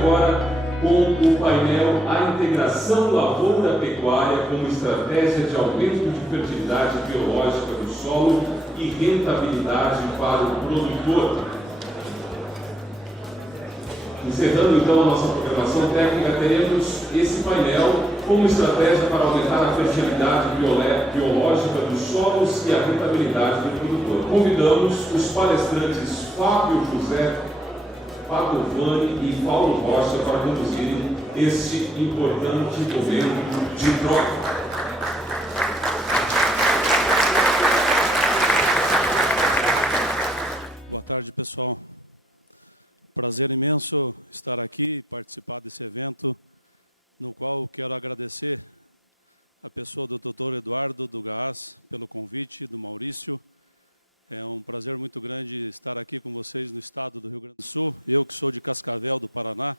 agora com o painel A Integração Lavoura-Pecuária como Estratégia de Aumento de Fertilidade Biológica do Solo e Rentabilidade para o Produtor. Encerrando então a nossa programação técnica, teremos esse painel como estratégia para aumentar a fertilidade biológica dos solos e a rentabilidade do produtor. Convidamos os palestrantes Fábio José Padovani e Paulo Rocha para conduzirem este importante momento de troca. Boa tarde, pessoal. Prazer imenso estar aqui e participar desse evento, no qual quero agradecer a pessoa do Dr. Eduardo do Gaás pelo convite, do Maurício. É um prazer muito grande estar aqui com vocês no estado do Rio Grande do Sul, eu que sou de Cascavel, do Paraná,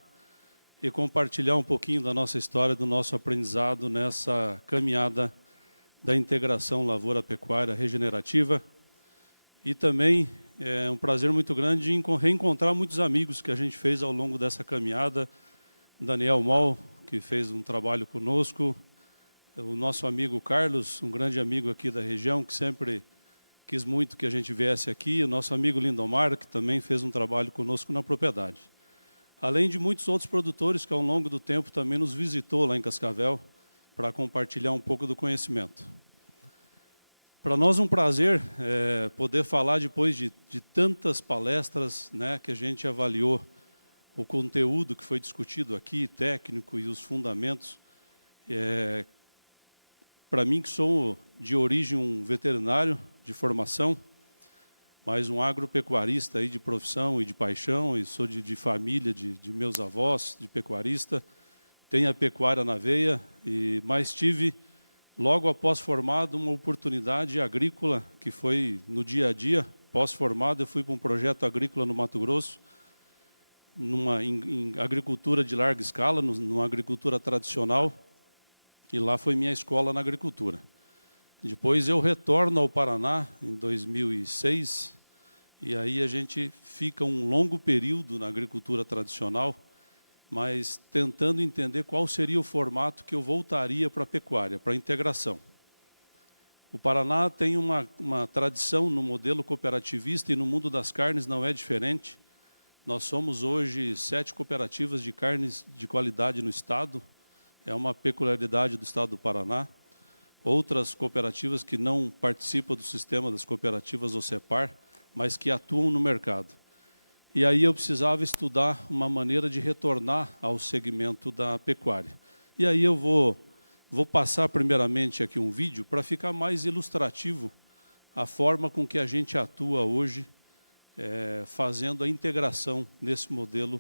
e compartilhar um pouquinho da nossa história, do nosso aprendizado nessa caminhada da integração lavoura-pecuária regenerativa. E também é um prazer muito grande em reencontrar muitos amigos que a gente fez ao longo dessa caminhada. Daniel Moll, que fez um trabalho conosco, o nosso amigo Carlos, um grande amigo aqui da região, que sempre quis muito que a gente viesse aqui, o nosso amigo Lindomar, que também fez um trabalho conosco na propriedade. Além de muitos outros produtores que ao longo do tempo também nos visitou lá em Cascavel para compartilhar um pouco do conhecimento. Para nós um prazer poder falar depois de tantas palestras, né, que a gente avaliou o conteúdo que foi discutido aqui, técnico e os fundamentos. Para mim, que sou de origem um veterinário de formação, mas um agropecuarista aí de profissão e de paixão, e sou de família de meus avós, de pecuarista, tenho a pecuária na veia, mas tive, logo após formado, uma oportunidade agrícola, que foi no dia a dia. Pós-formado, eu fui para um projeto agrícola no Mato Grosso, em agricultura de larga escala, numa agricultura tradicional, e lá foi minha escola na agricultura. Depois eu retorno ao Paraná, em 2006, e aí a gente fica um longo período na agricultura tradicional, mas tentando entender qual seria o formato que eu voltaria para a pecuária, para a integração. O Paraná tem uma tradição no modelo cooperativista e no mundo das carnes não é diferente. Nós somos hoje 7 cooperativas de carnes de qualidade no estado, é uma peculiaridade do estado do Paraná. Outras cooperativas que não participam do sistema das cooperativas OCEPAR, mas que atuam no mercado. E aí eu precisava estudar uma maneira de retornar ao segmento da pecuária. E aí eu vou passar primeiramente aqui um vídeo para ficar mais ilustrativo a forma com que a gente atua hoje, fazendo a integração nesse modelo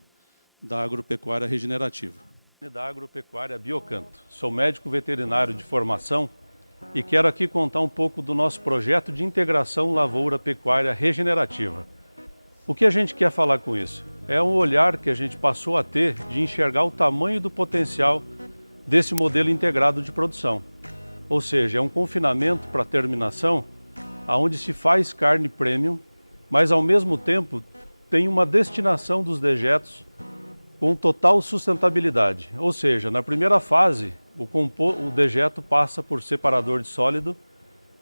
da agropecuária regenerativa. Da agropecuária Biocanto. Sou médico veterinário de formação e quero aqui contar um pouco do nosso projeto de integração lavoura-pecuária regenerativa. O que a gente quer falar com isso? É um olhar que a gente passou a ter de enxergar o tamanho do potencial desse modelo integrado de produção. Ou seja, é um confinamento para terminação, onde se faz carne premium, mas ao mesmo tempo tem uma destinação dos dejetos com total sustentabilidade. Ou seja, na primeira fase, o dejeto passa por separador de sólido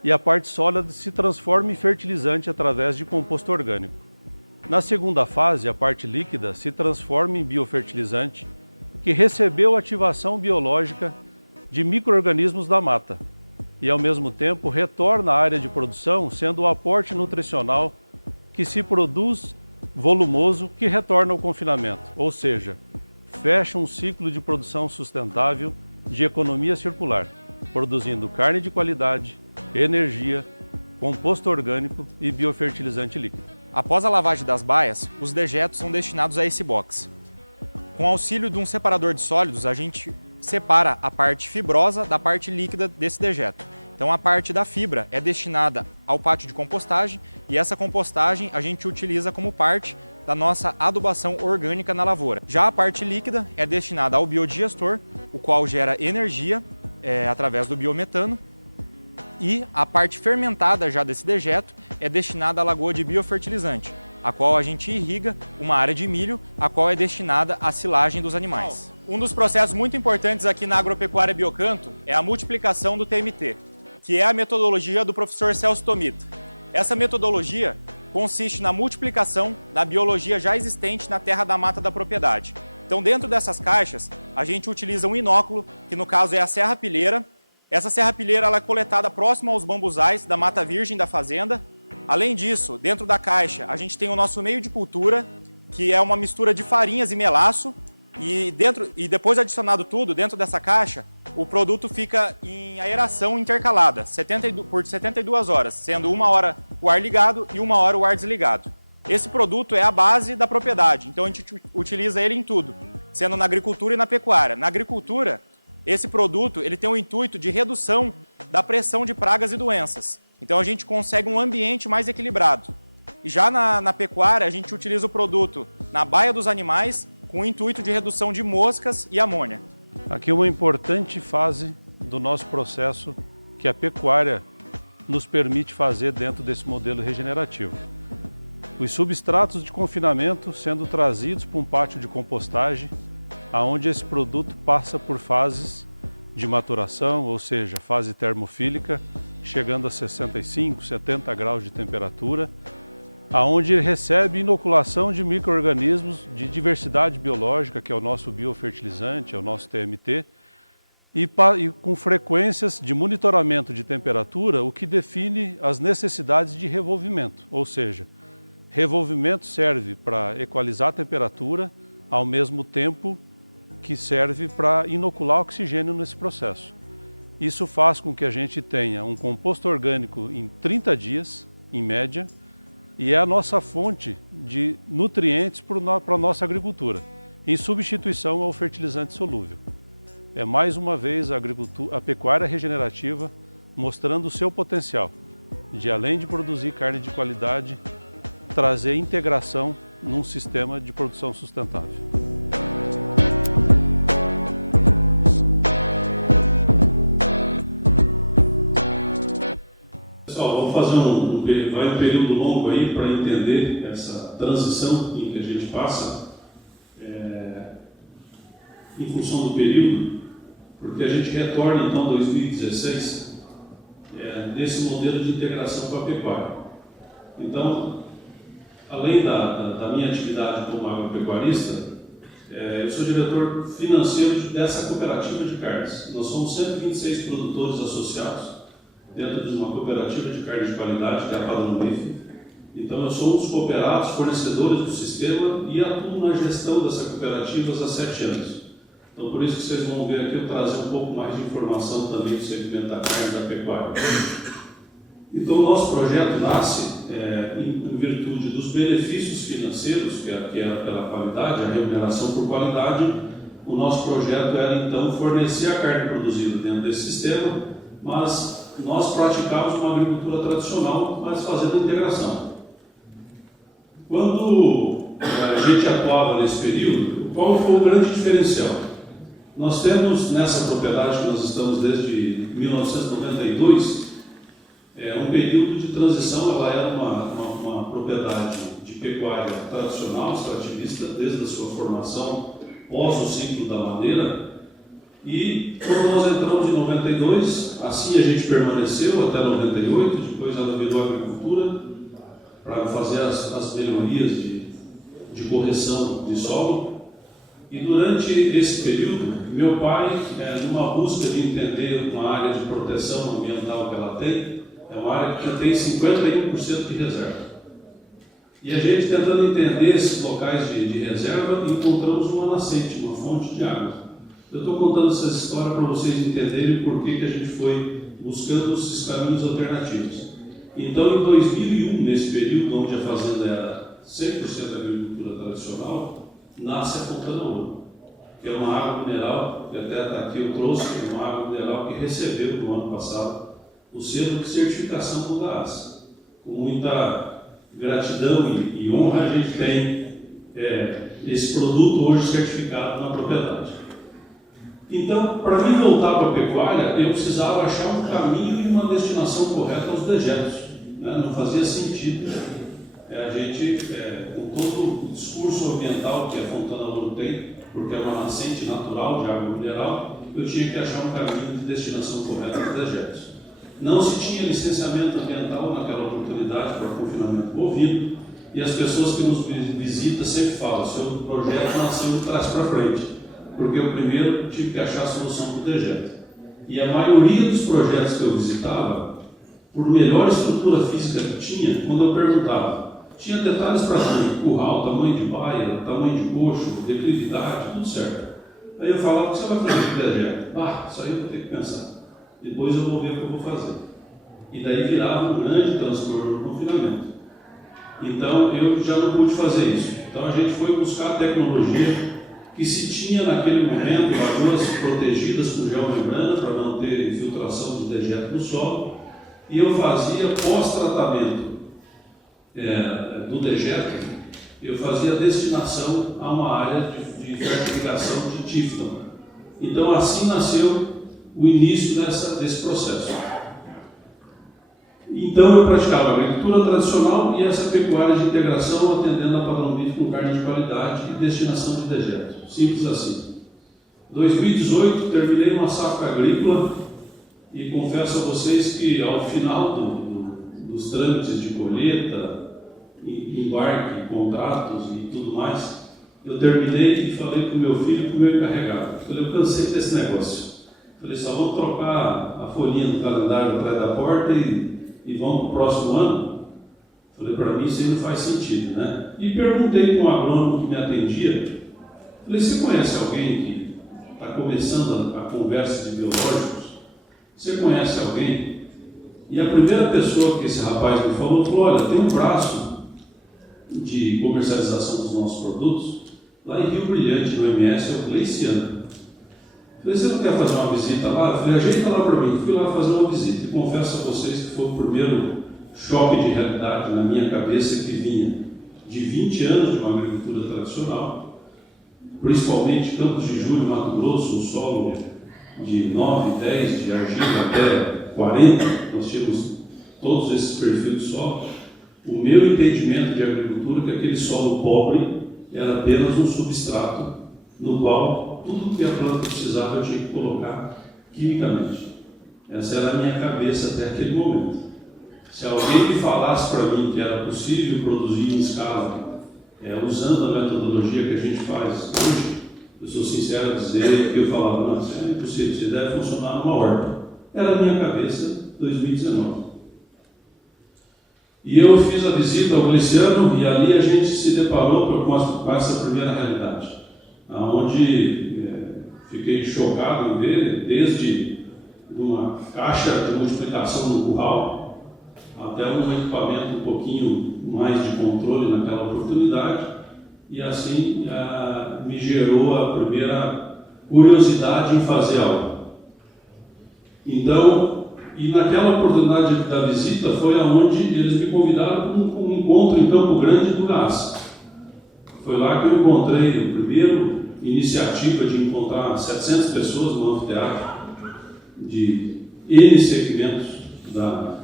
e a parte sólida se transforma em fertilizante através de composto orgânico. Na segunda fase, a parte líquida se transforma em biofertilizante que recebeu ativação biológica de micro-organismos da mata e, ao mesmo tempo, retorna à área de produção, sendo o aporte nutricional que se produz volumoso que retorna ao confinamento, ou seja, fecha um ciclo de produção sustentável de economia circular, produzindo carne de qualidade, energia, composto orgânico e biofertilizante líquido. Após a lavagem das baias, os dejetos são destinados a esse box. Com auxílio de um separador de sólidos, a gente separa a parte fibrosa da parte líquida desse dejeto. Então a parte da fibra é destinada ao pátio de compostagem e essa compostagem a gente utiliza como parte da nossa adubação orgânica na lavoura. Já a parte líquida é destinada ao biodigestor, o qual gera energia através do biometano, e a parte fermentada já desse dejeto é destinada à lagoa de biofertilizante, a qual a gente irriga uma área de milho, a qual é destinada à silagem dos animais. Um dos processos muito importantes aqui na Agropecuária Biocanto é a multiplicação do TMT, que é a metodologia do professor Celso Tomita. Essa metodologia consiste na multiplicação da biologia já existente na terra da mata da propriedade. Então, dentro dessas caixas, a gente utiliza um inóculo, que no caso é a serrapilheira. Essa serrapilheira ela é coletada próximo aos bambuzais da mata virgem da fazenda. Além disso, dentro da caixa, a gente tem o nosso meio de cultura, que é uma mistura de farinhas e melaço. E depois de adicionado tudo, dentro dessa caixa, o produto fica em aeração intercalada, por 72 horas, sendo 1 hora o ar ligado e 1 hora o ar desligado. Esse produto é a base da propriedade, então a gente utiliza ele em tudo, sendo na agricultura e na pecuária. Na agricultura, esse produto ele tem o intuito de redução da pressão de pragas e doenças. Então a gente consegue um ambiente mais equilibrado. E já na pecuária, a gente utiliza o produto na baia dos animais, com o intuito de redução de moscas e amônia. Aqui uma importante fase do nosso processo que a pecuária nos permite fazer dentro desse modelo regenerativo. Os substratos de confinamento sendo trazidos para um pátio de compostagem, onde esse produto passa por fases de maturação, ou seja, fase termofílica, chegando a 65, 70 graus de temperatura, aonde ele recebe inoculação de micro-organismos de diversidade biológica, que é o nosso biofertilizante, é o nosso TMT, e com frequências de monitoramento de temperatura, o que define as necessidades de revolvimento, ou seja, revolvimento serve para equalizar a temperatura, ao mesmo tempo que serve para inocular oxigênio nesse processo. Isso faz com que a gente tenha um composto orgânico em 30 dias, em média, e é a nossa fonte de nutrientes para a nossa agricultura, em substituição ao fertilizante solúvel. É mais uma vez a pecuária regenerativa mostrando o seu potencial de, além de produzir carne de qualidade, trazer integração num sistema de produção sustentável. Pessoal, vamos fazer um período longo aí para entender essa transição em que a gente passa em função do período, porque a gente retorna então 2016 desse modelo de integração com a pecuária. Então, além da minha atividade como agropecuarista, eu sou diretor financeiro dessa cooperativa de carnes. Nós somos 126 produtores associados dentro de uma cooperativa de carne de qualidade, que é a Padrão Beef. Então, eu sou um dos cooperados, fornecedores do sistema e atuo na gestão dessas cooperativas há 7 anos. Então, por isso que vocês vão ver aqui eu trazer um pouco mais de informação também do segmento da carne e da pecuária. Então, o nosso projeto nasce em virtude dos benefícios financeiros, que era pela qualidade, a remuneração por qualidade. O nosso projeto era, então, fornecer a carne produzida dentro desse sistema, mas nós praticávamos uma agricultura tradicional, mas fazendo integração. Quando a gente atuava nesse período, qual foi o grande diferencial? Nós temos nessa propriedade que nós estamos desde 1992, um período de transição. Ela era uma propriedade de pecuária tradicional, extrativista, desde a sua formação pós o ciclo da madeira. E quando nós entramos em 92, assim a gente permaneceu até 98, depois ela virou agricultura para fazer as melhorias de correção de solo. E durante esse período, meu pai, numa busca de entender uma área de proteção ambiental que ela tem, é uma área que tem 51% de reserva. E a gente, tentando entender esses locais de reserva, encontramos uma nascente, uma fonte de água. Eu estou contando essas histórias para vocês entenderem por que a gente foi buscando esses caminhos alternativos. Então, em 2001, nesse período onde a fazenda era 100% agricultura tradicional, nasce a Fontana Ouro, que é uma água mineral, que até está aqui eu trouxe, uma água mineral que recebeu no ano passado o selo de certificação do GAAS. Com muita gratidão e honra, a gente tem esse produto hoje certificado na propriedade. Então, para mim voltar para a pecuária, eu precisava achar um caminho e uma destinação correta aos dejetos. Não fazia sentido com todo o discurso ambiental que a Fontana Ouro tem, porque é uma nascente natural de água mineral, eu tinha que achar um caminho de destinação correta dos dejetos. Não se tinha licenciamento ambiental naquela oportunidade para confinamento bovino, e as pessoas que nos visitam sempre falam: seu projeto nasceu de trás para frente, porque eu primeiro tive que achar a solução para o dejeto. E a maioria dos projetos que eu visitava, por melhor estrutura física que tinha, quando eu perguntava, tinha detalhes para tudo: curral, tamanho de baia, tamanho de coxo, declividade, tudo certo. Aí eu falava: o que você vai fazer com o dejeto? Isso aí eu vou ter que pensar. Depois eu vou ver o que eu vou fazer. E daí virava um grande transtorno no confinamento. Então eu já não pude fazer isso. Então a gente foi buscar a tecnologia que se tinha naquele momento, lagoas protegidas com geomembrana para não ter infiltração de dejeto no solo. E eu fazia pós-tratamento do dejeto, eu fazia destinação a uma área de fertilização de tífano. Então assim nasceu o início desse processo. Então eu praticava a agricultura tradicional e essa pecuária de integração, atendendo a padrão BIF com carne de qualidade e destinação de dejeto. Simples assim. 2018 terminei uma safra agrícola e confesso a vocês que ao final dos trâmites de colheita, embarque, contratos e tudo mais, eu terminei e falei para o meu filho e para o meu encarregado. Falei: eu cansei desse negócio. Falei: só vamos trocar a folhinha do calendário atrás da porta e vamos para o próximo ano. Falei: para mim isso aí não faz sentido, né? E perguntei para um agrônomo que me atendia. Falei: você conhece alguém que está começando a conversa de biológicos? Você conhece alguém? E a primeira pessoa que esse rapaz me falou: olha, tem um braço de comercialização dos nossos produtos lá em Rio Brilhante, do MS, é o Gleiciano. Falei: você não quer fazer uma visita lá? Falei: ajeita lá para mim. Fui lá fazer uma visita e confesso a vocês que foi o primeiro choque de realidade na minha cabeça, que vinha de 20 anos de uma agricultura tradicional, principalmente Campos de Julho, Mato Grosso, um solo de 9, 10, de argila até 40, nós tínhamos todos esses perfis de solo. O meu entendimento de agricultura é que aquele solo pobre era apenas um substrato no qual tudo que a planta precisava eu tinha que colocar quimicamente. Essa era a minha cabeça até aquele momento. Se alguém me falasse para mim que era possível produzir em escala, usando a metodologia que a gente faz hoje, eu sou sincero a dizer que eu falava: não, isso é impossível, isso deve funcionar numa horta. Era a minha cabeça 2019. E eu fiz a visita ao Gleiciano e ali a gente se deparou com essa primeira realidade, onde fiquei chocado em ver, desde uma caixa de multiplicação no curral até um equipamento um pouquinho mais de controle naquela oportunidade, e assim me gerou a primeira curiosidade em fazer algo. Então, e naquela oportunidade da visita foi aonde eles me convidaram para um encontro em Campo Grande do Gás. Foi lá que eu encontrei a primeira iniciativa de encontrar 700 pessoas no anfiteatro, de N segmentos da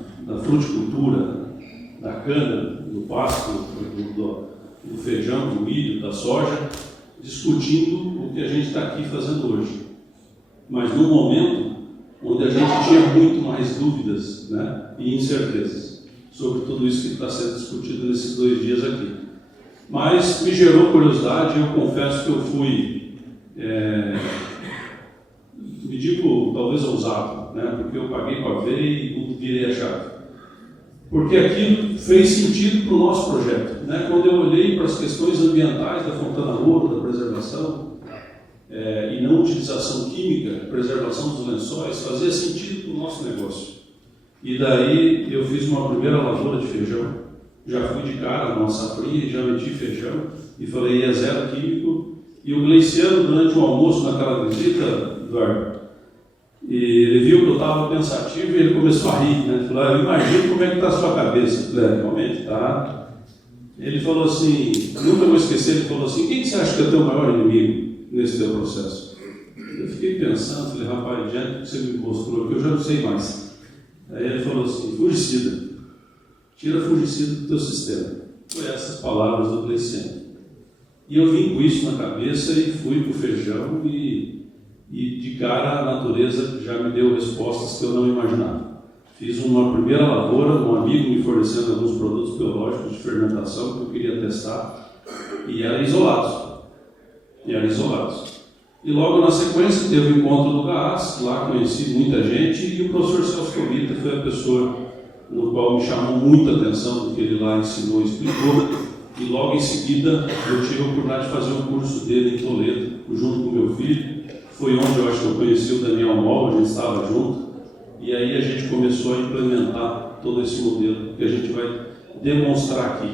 fruticultura, da cana, do pasto, do feijão, do milho, da soja, discutindo o que a gente está aqui fazendo hoje. Mas num momento onde a gente tinha muito mais dúvidas, né, e incertezas sobre tudo isso que está sendo discutido nesses 2 dias aqui. Mas me gerou curiosidade e eu confesso que eu fui, me digo talvez ousado, né, porque eu paguei com a veia e virei a chave. Porque aquilo fez sentido para o nosso projeto, né? Quando eu olhei para as questões ambientais da Fontana Ouro, da preservação, e não utilização química, preservação dos lençóis, fazia sentido para o nosso negócio. E daí eu fiz uma primeira lavoura de feijão, já fui de cara numa safrinha, já meti feijão e falei: é zero químico. E o Gleiciano, durante o almoço naquela visita, Eduardo, e ele viu que eu estava pensativo e ele começou a rir, né? Falou: eu imagino como é que está a sua cabeça. Eu falei: realmente está. Ele falou assim, nunca vou esquecer, ele falou assim: quem que você acha que é o teu maior inimigo nesse teu processo? Eu fiquei pensando, falei: rapaz, diante do que você me mostrou aqui, eu já não sei mais. Aí ele falou assim: fungicida. Tira fungicida do teu sistema. Foi essas palavras do Glicênio. E eu vim com isso na cabeça e fui para o feijão e de cara a natureza já me deu respostas que eu não imaginava. Fiz uma primeira lavoura, um amigo me fornecendo alguns produtos biológicos de fermentação que eu queria testar, e eram isolados. E logo na sequência teve o encontro do GAAS, lá conheci muita gente, e o professor Celso Comita foi a pessoa no qual me chamou muita atenção do que ele lá ensinou e explicou, e logo em seguida eu tive a oportunidade de fazer um curso dele em Toledo, junto com meu filho. Foi onde eu acho que eu conheci o Daniel Moll, a gente estava junto, e aí a gente começou a implementar todo esse modelo que a gente vai demonstrar aqui.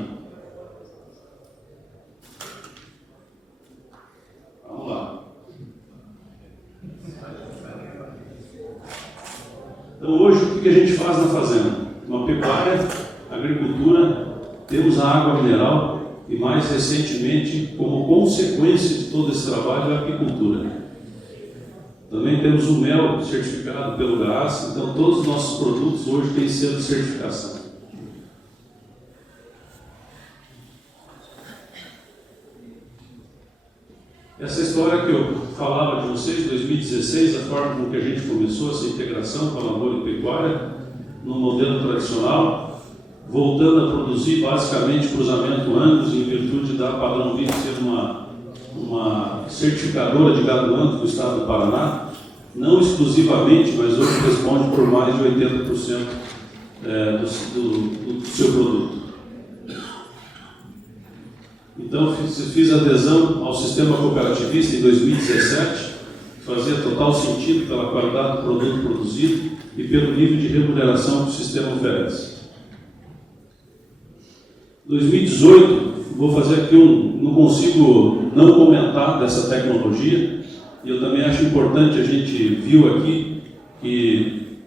Vamos lá. Então hoje o que a gente faz na fazenda? Uma pecuária, agricultura, temos a água mineral e mais recentemente, como consequência de todo esse trabalho, a apicultura. Também temos o mel certificado pelo GAAS, então todos os nossos produtos hoje têm selo de certificação. Essa história que eu falava de vocês, 2016, a forma com que a gente começou essa integração com a lavoura e pecuária, no modelo tradicional, voltando a produzir basicamente cruzamento Angus, em virtude da Padrão Beef ser uma certificadora de gado Angus do estado do Paraná, não exclusivamente, mas hoje responde por mais de 80% do seu produto. Então, fiz adesão ao sistema cooperativista em 2017, que fazia total sentido pela qualidade do produto produzido e pelo nível de remuneração que o sistema oferece. 2018, vou fazer aqui não consigo não comentar dessa tecnologia, e eu também acho importante, a gente viu aqui, que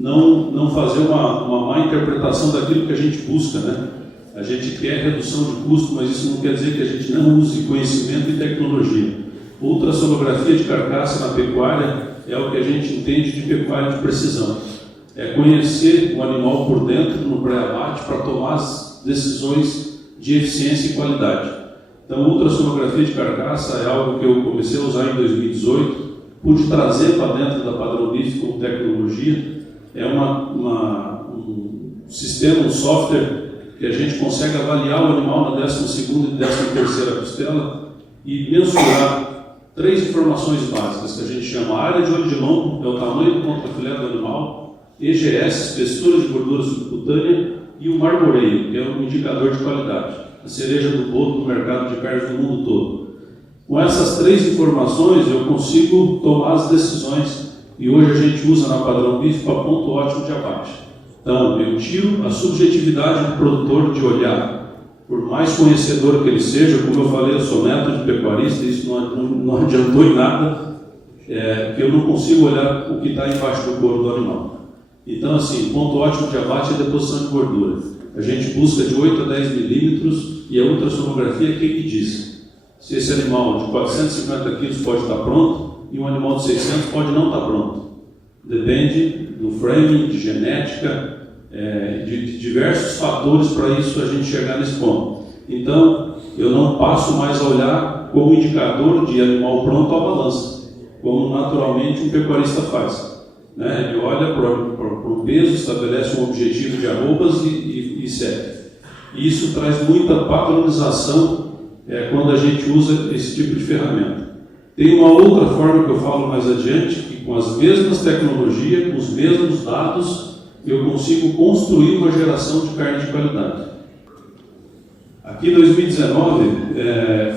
não fazer uma má interpretação daquilo que a gente busca, né? A gente quer redução de custo, mas isso não quer dizer que a gente não use conhecimento e tecnologia. Ultrassonografia de carcaça na pecuária é o que a gente entende de pecuária de precisão. É conhecer o animal por dentro, no pré-abate, para tomar as decisões de eficiência e qualidade. Então, a ultrassonografia de carcaça é algo que eu comecei a usar em 2018, pude trazer para dentro da Padrão Beef como tecnologia. É um sistema, um software que a gente consegue avaliar o animal na 12ª e 13ª costela e mensurar 3 informações básicas que a gente chama: a área de olho de lombo, é o tamanho do contrafilé do animal, EGS, espessura de gordura subcutânea, e o marmoreio, que é um indicador de qualidade, a cereja do bolo do mercado de carne do mundo todo. Com essas 3 informações eu consigo tomar as decisões, e hoje a gente usa na Padrão Beef para ponto ótimo de abate. Então, eu tiro a subjetividade do produtor de olhar, por mais conhecedor que ele seja. Como eu falei, eu sou neto de pecuarista, isso não adiantou em nada, que eu não consigo olhar o que está embaixo do couro do animal. Então, assim, ponto ótimo de abate é deposição de gordura. A gente busca de 8 a 10 milímetros, e a ultrassonografia é quem que diz se esse animal de 450 quilos pode estar pronto e um animal de 600 pode não estar pronto. Depende do framing, de genética, de diversos fatores para isso a gente chegar nesse ponto. Então, eu não passo mais a olhar como indicador de animal pronto à balança, como naturalmente um pecuarista faz. Né? Ele olha para o peso, estabelece um objetivo de arrobas e segue. Isso traz muita padronização quando a gente usa esse tipo de ferramenta. Tem uma outra forma que eu falo mais adiante, que com as mesmas tecnologias, com os mesmos dados, eu consigo construir uma geração de carne de qualidade. Aqui em 2019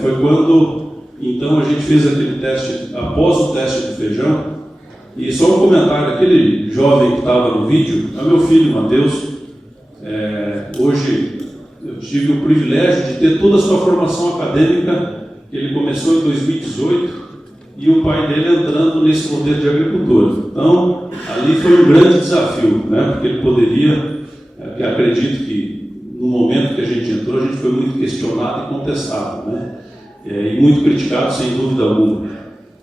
foi quando então a gente fez aquele teste, após o teste do feijão. E só um comentário: aquele jovem que estava no vídeo é meu filho, Matheus. Hoje eu tive o privilégio de ter toda a sua formação acadêmica, que ele começou em 2018, e o pai dele entrando nesse modelo de agricultura. Então, ali foi um grande desafio, né? Porque ele poderia, que acredito que no momento que a gente entrou, a gente foi muito questionado e contestado, né? E muito criticado, sem dúvida alguma.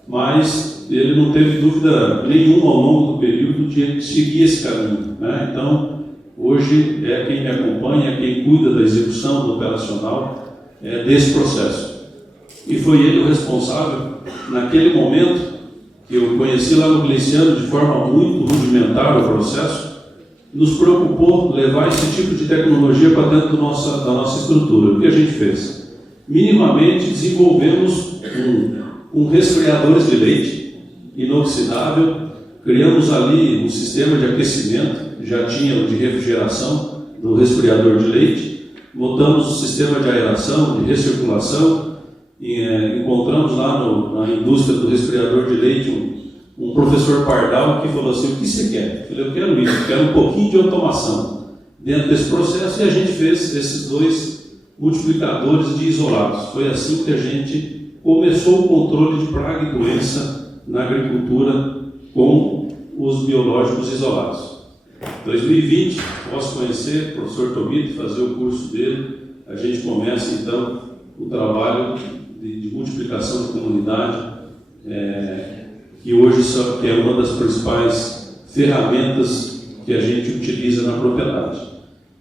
Mas ele não teve dúvida nenhuma ao longo do período de seguir esse caminho, né? Então, hoje hoje é quem me acompanha, quem cuida da execução do operacional desse processo. E foi ele o responsável, naquele momento, que eu conheci lá no Gleiciano de forma muito rudimentar o processo, nos preocupou levar esse tipo de tecnologia para dentro da nossa estrutura. O que a gente fez? Minimamente desenvolvemos resfriadores de leite inoxidável, criamos ali um sistema de aquecimento, já tinha o de refrigeração do resfriador de leite, montamos o sistema de aeração, de recirculação, e encontramos lá na indústria do resfriador de leite um professor Pardal que falou assim: o que você quer? Eu falei: eu quero isso, eu quero um pouquinho de automação dentro desse processo, e a gente fez esses 2 multiplicadores de isolados. Foi assim que a gente começou o controle de praga e doença na agricultura com os biológicos isolados. 2020, posso conhecer o professor Tobito, fazer o curso dele, a gente começa então o trabalho de multiplicação da comunidade, que hoje que é uma das principais ferramentas que a gente utiliza na propriedade.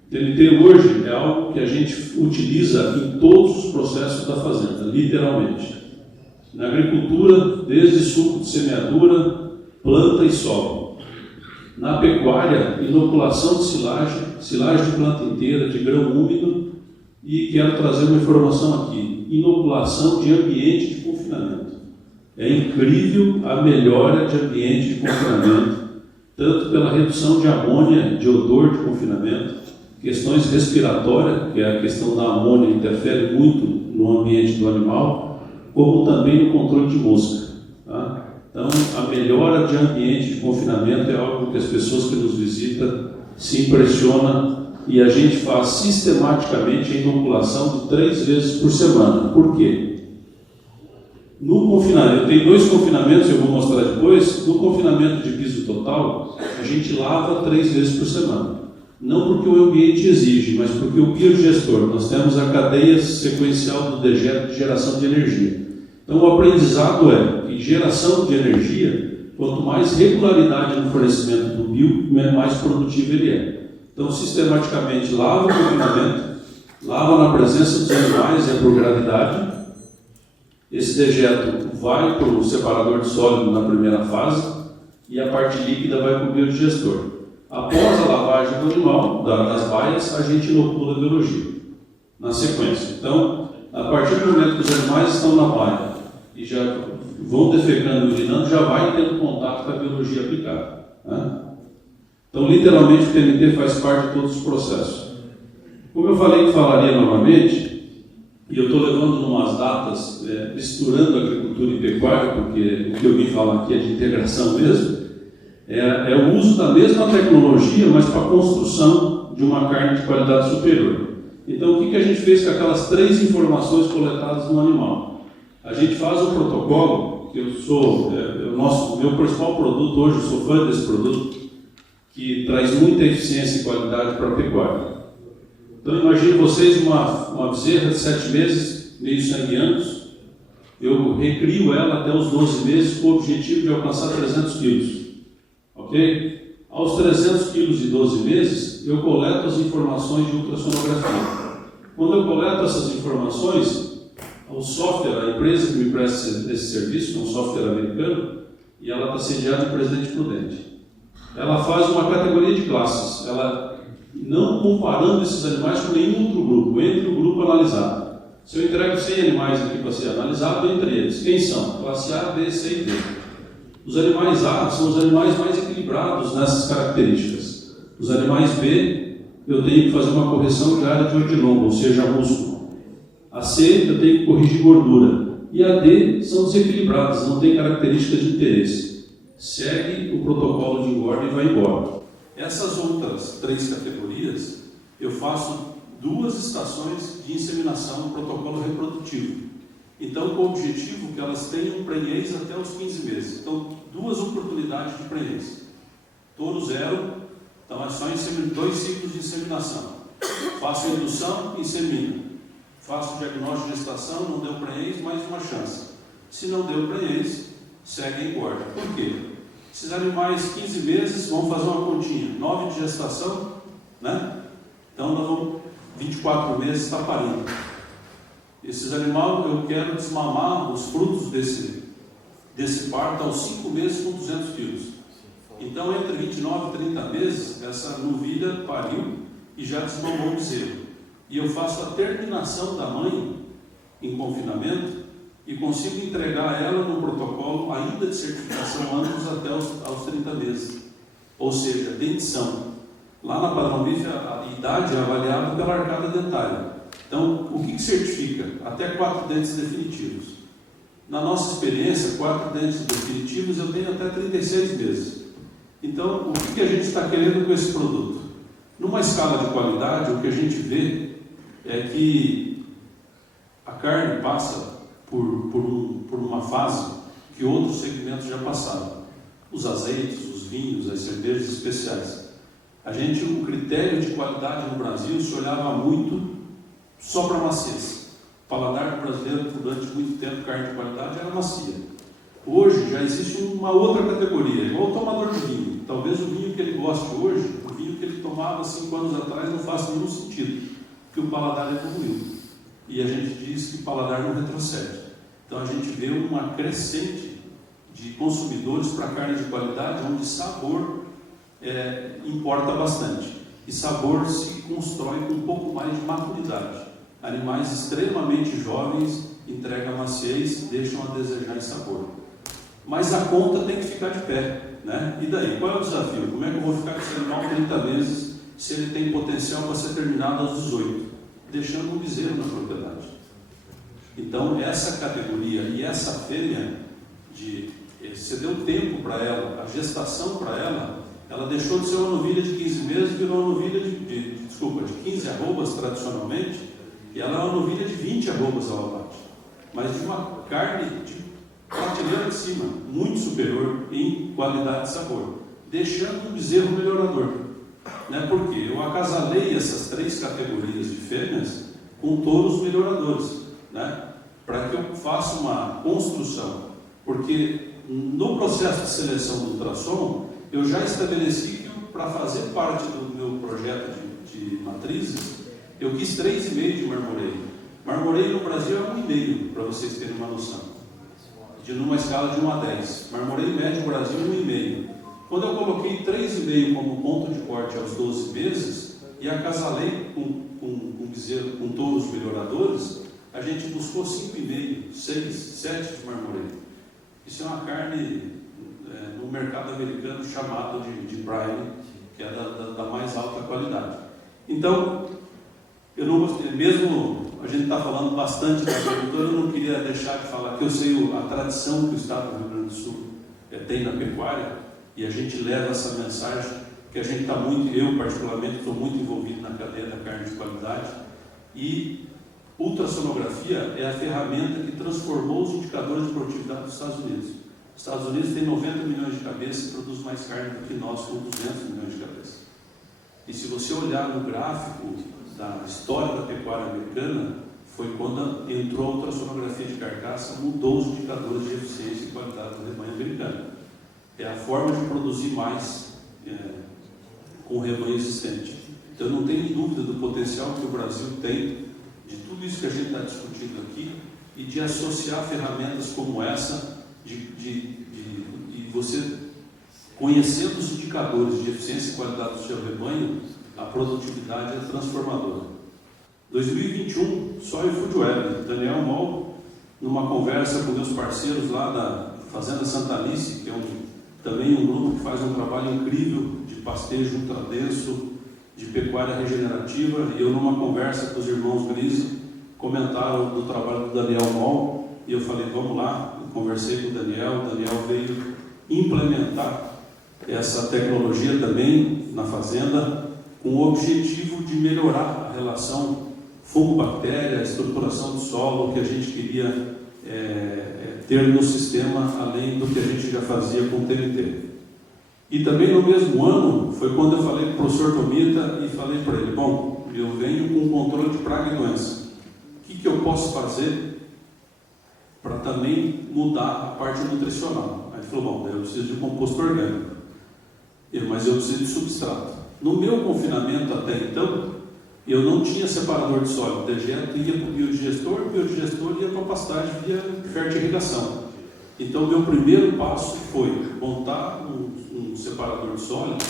TNT hoje é algo que a gente utiliza em todos os processos da fazenda, literalmente. Na agricultura, desde suco de semeadura, planta e solo. Na pecuária, inoculação de silagem de planta inteira, de grão úmido, e quero trazer uma informação aqui: inoculação de ambiente de confinamento. É incrível a melhora de ambiente de confinamento, tanto pela redução de amônia, de odor de confinamento, questões respiratórias, que é a questão da amônia interfere muito no ambiente do animal, como também no controle de mosca. Tá? Então, a melhora de ambiente de confinamento é algo que as pessoas que nos visitam se impressionam, e a gente faz sistematicamente a inoculação de 3 vezes por semana. Por quê? No confinamento, eu tenho 2 confinamentos, eu vou mostrar depois. No confinamento de piso total, a gente lava 3 vezes por semana. Não porque o ambiente exige, mas porque o biodigestor, nós temos a cadeia sequencial do dejeto de geração de energia. Então, o aprendizado é que geração de energia, quanto mais regularidade no fornecimento do bio, mais produtivo ele é. Então, sistematicamente lava o confinamento, lava na presença dos animais, é por gravidade. Esse dejeto vai para o separador de sólido na primeira fase e a parte líquida vai para o biodigestor. Após a lavagem do animal, das baias, a gente inocula a biologia na sequência. Então, a partir do momento que os animais estão na baia e já vão defecando e urinando, já vai tendo contato com a biologia aplicada. Né? Então, literalmente, o TNT faz parte de todos os processos. Como eu falei que falaria novamente, e eu estou levando umas datas, misturando agricultura e pecuária, porque o que eu vim falar aqui é de integração mesmo, é o uso da mesma tecnologia, mas para a construção de uma carne de qualidade superior. Então, o que a gente fez com aquelas 3 informações coletadas no animal? A gente faz um protocolo, que eu sou, o meu principal produto hoje, eu sou fã desse produto, que traz muita eficiência e qualidade para a pecuária. Então, imagine vocês uma bezerra de 7 meses, meio sangueanos, eu recrio ela até os 12 meses com o objetivo de alcançar 300 quilos. Ok? Aos 300 quilos e 12 meses, eu coleto as informações de ultrassonografia. Quando eu coleto essas informações, o software, a empresa que me presta esse serviço, que é um software americano, e ela está sediada em Presidente Prudente. Ela faz uma categoria de classes, ela não comparando esses animais com nenhum outro grupo, entre o grupo analisado. Se eu entrego 100 animais aqui para ser analisado, entre eles, quem são? Classe A, B, C e D. Os animais A são os animais mais equilibrados nessas características. Os animais B, eu tenho que fazer uma correção de área de odilombo, ou seja, músculo. A C, eu tenho que corrigir gordura. E a D são desequilibradas, não tem características de interesse. Segue o protocolo de engorda e vai embora. Essas outras 3 categorias, eu faço 2 estações de inseminação, protocolo reprodutivo. Então, com o objetivo que elas tenham prenhez até os 15 meses. Então, 2 oportunidades de prenhez. Touro 0, então é só 2 ciclos de inseminação. Faço indução e insemina. Faço diagnóstico de gestação, não deu prenhez, mais uma chance. Se não deu prenhez, segue e engorda. Por quê? Esses animais, 15 meses, vão fazer uma continha. 9 de gestação, né? Então nós vamos 24 meses está parindo. Esses animais eu quero desmamar os frutos desse parto aos 5 meses com 200 quilos. Então entre 29 e 30 meses essa novilha pariu e já desmamou o bezerro. E eu faço a terminação da mãe em confinamento e consigo entregar ela num protocolo ainda de certificação anos até aos 30 meses. Ou seja, dentição. Lá na Padrão Beef a idade é avaliada pela arcada dentária. Então, o que certifica? Até 4 dentes definitivos. Na nossa experiência, 4 dentes definitivos eu tenho até 36 meses. Então, o que a gente está querendo com esse produto? Numa escala de qualidade, o que a gente vê é que a carne passa por uma fase que outros segmentos já passaram. Os azeites, os vinhos, as cervejas especiais. O critério de qualidade no Brasil se olhava muito só para maciez. O paladar do brasileiro, durante muito tempo, carne de qualidade era macia. Hoje já existe uma outra categoria, igual o tomador de vinho. Talvez o vinho que ele goste hoje, o vinho que ele tomava 5 anos atrás, não faz nenhum sentido, porque o paladar evoluiu. E a gente diz que o paladar não retrocede. Então a gente vê uma crescente de consumidores para carne de qualidade, onde sabor importa bastante. E sabor se constrói com um pouco mais de maturidade. Animais extremamente jovens entregam maciez, deixam a desejar em sabor. Mas a conta tem que ficar de pé, né? E daí? Qual é o desafio? Como é que eu vou ficar com esse animal 30 meses se ele tem potencial para ser terminado aos 18? Deixando um bezerro na propriedade. Então, essa categoria e essa fêmea, você deu tempo para ela, a gestação para ela deixou de ser uma novilha de 15 meses, virou uma novilha de 15 arrobas tradicionalmente, e ela é uma novilha de 20 arrobas ao abate, mas de uma carne de prateleira de cima, muito superior em qualidade de sabor, deixando um bezerro melhorador. Né? Porque eu acasalei essas 3 categorias de fêmeas com touros melhoradores, né? Para que eu faça uma construção, porque no processo de seleção do ultrassom, eu já estabeleci que para fazer parte do meu projeto de matrizes, eu quis 3,5 de marmoreio. Marmoreio no Brasil é 1,5, para vocês terem uma noção. Numa escala de 1 a 10. Marmoreio médio no Brasil 1,5. Quando eu coloquei 3,5 como ponto de corte aos 12 meses e acasalei com bezerro, com touros melhoradores, a gente buscou 5,5, 6, 7 de marmoreio. Isso é uma carne no mercado americano chamado de prime, que é da mais alta qualidade. Então, eu não gostei, mesmo a gente está falando bastante da agricultura, eu não queria deixar de falar que eu sei a tradição que o Estado do Rio Grande do Sul tem na pecuária, e a gente leva essa mensagem, que a gente está eu particularmente estou muito envolvido na cadeia da carne de qualidade, e ultrassonografia é a ferramenta que transformou os indicadores de produtividade dos Estados Unidos. Os Estados Unidos tem 90 milhões de cabeças e produz mais carne do que nós, com 200 milhões de cabeças. E se você olhar no gráfico da história da pecuária americana, foi quando entrou a ultrassonografia de carcaça, mudou os indicadores de eficiência e qualidade do rebanho americano. É a forma de produzir mais com o rebanho existente. Então, eu não tenho dúvida do potencial que o Brasil tem de tudo isso que a gente está discutindo aqui e de associar ferramentas como essa, e você, conhecendo os indicadores de eficiência e qualidade do seu rebanho, a produtividade é transformadora. 2021, Soy Food Web, Daniel Moll, numa conversa com meus parceiros lá da Fazenda Santa Alice, que é também um grupo que faz um trabalho incrível de pastejo ultradenso, de pecuária regenerativa, e eu numa conversa com os irmãos Grise, comentaram do trabalho do Daniel Moll, e eu falei, vamos lá, eu conversei com o Daniel veio implementar essa tecnologia também na fazenda, com o objetivo de melhorar a relação fungo-bactéria, a estruturação do solo, que a gente queria ter no sistema, além do que a gente já fazia com o TNT. E também no mesmo ano, foi quando eu falei com o professor Tomita e falei para ele, bom, eu venho com controle de praga e doença. O que eu posso fazer para também mudar a parte nutricional? Aí ele falou, bom, eu preciso de composto orgânico, mas eu preciso de substrato. No meu confinamento até então, eu não tinha separador de sólido. O dejeto ia para o biodigestor ia para a pastagem via fertirrigação. Então, o meu primeiro passo foi montar um separador de sólido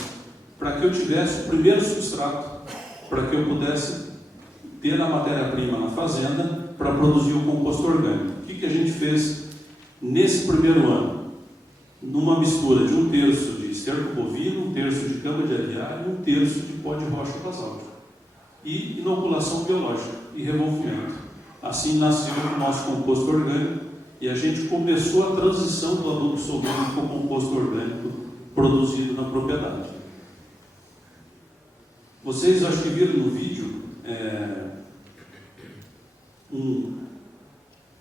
para que eu tivesse o primeiro substrato, para que eu pudesse ter a matéria-prima na fazenda para produzir o composto orgânico. O que a gente fez nesse primeiro ano? Numa mistura de 1/3 de esterco bovino, 1/3 de cama de aviário e 1/3 de pó de rocha basáltica. E inoculação biológica e revolvimento. Assim nasceu o nosso composto orgânico e a gente começou a transição do adubo solúvel com o composto orgânico produzido na propriedade. Vocês acho que viram no vídeo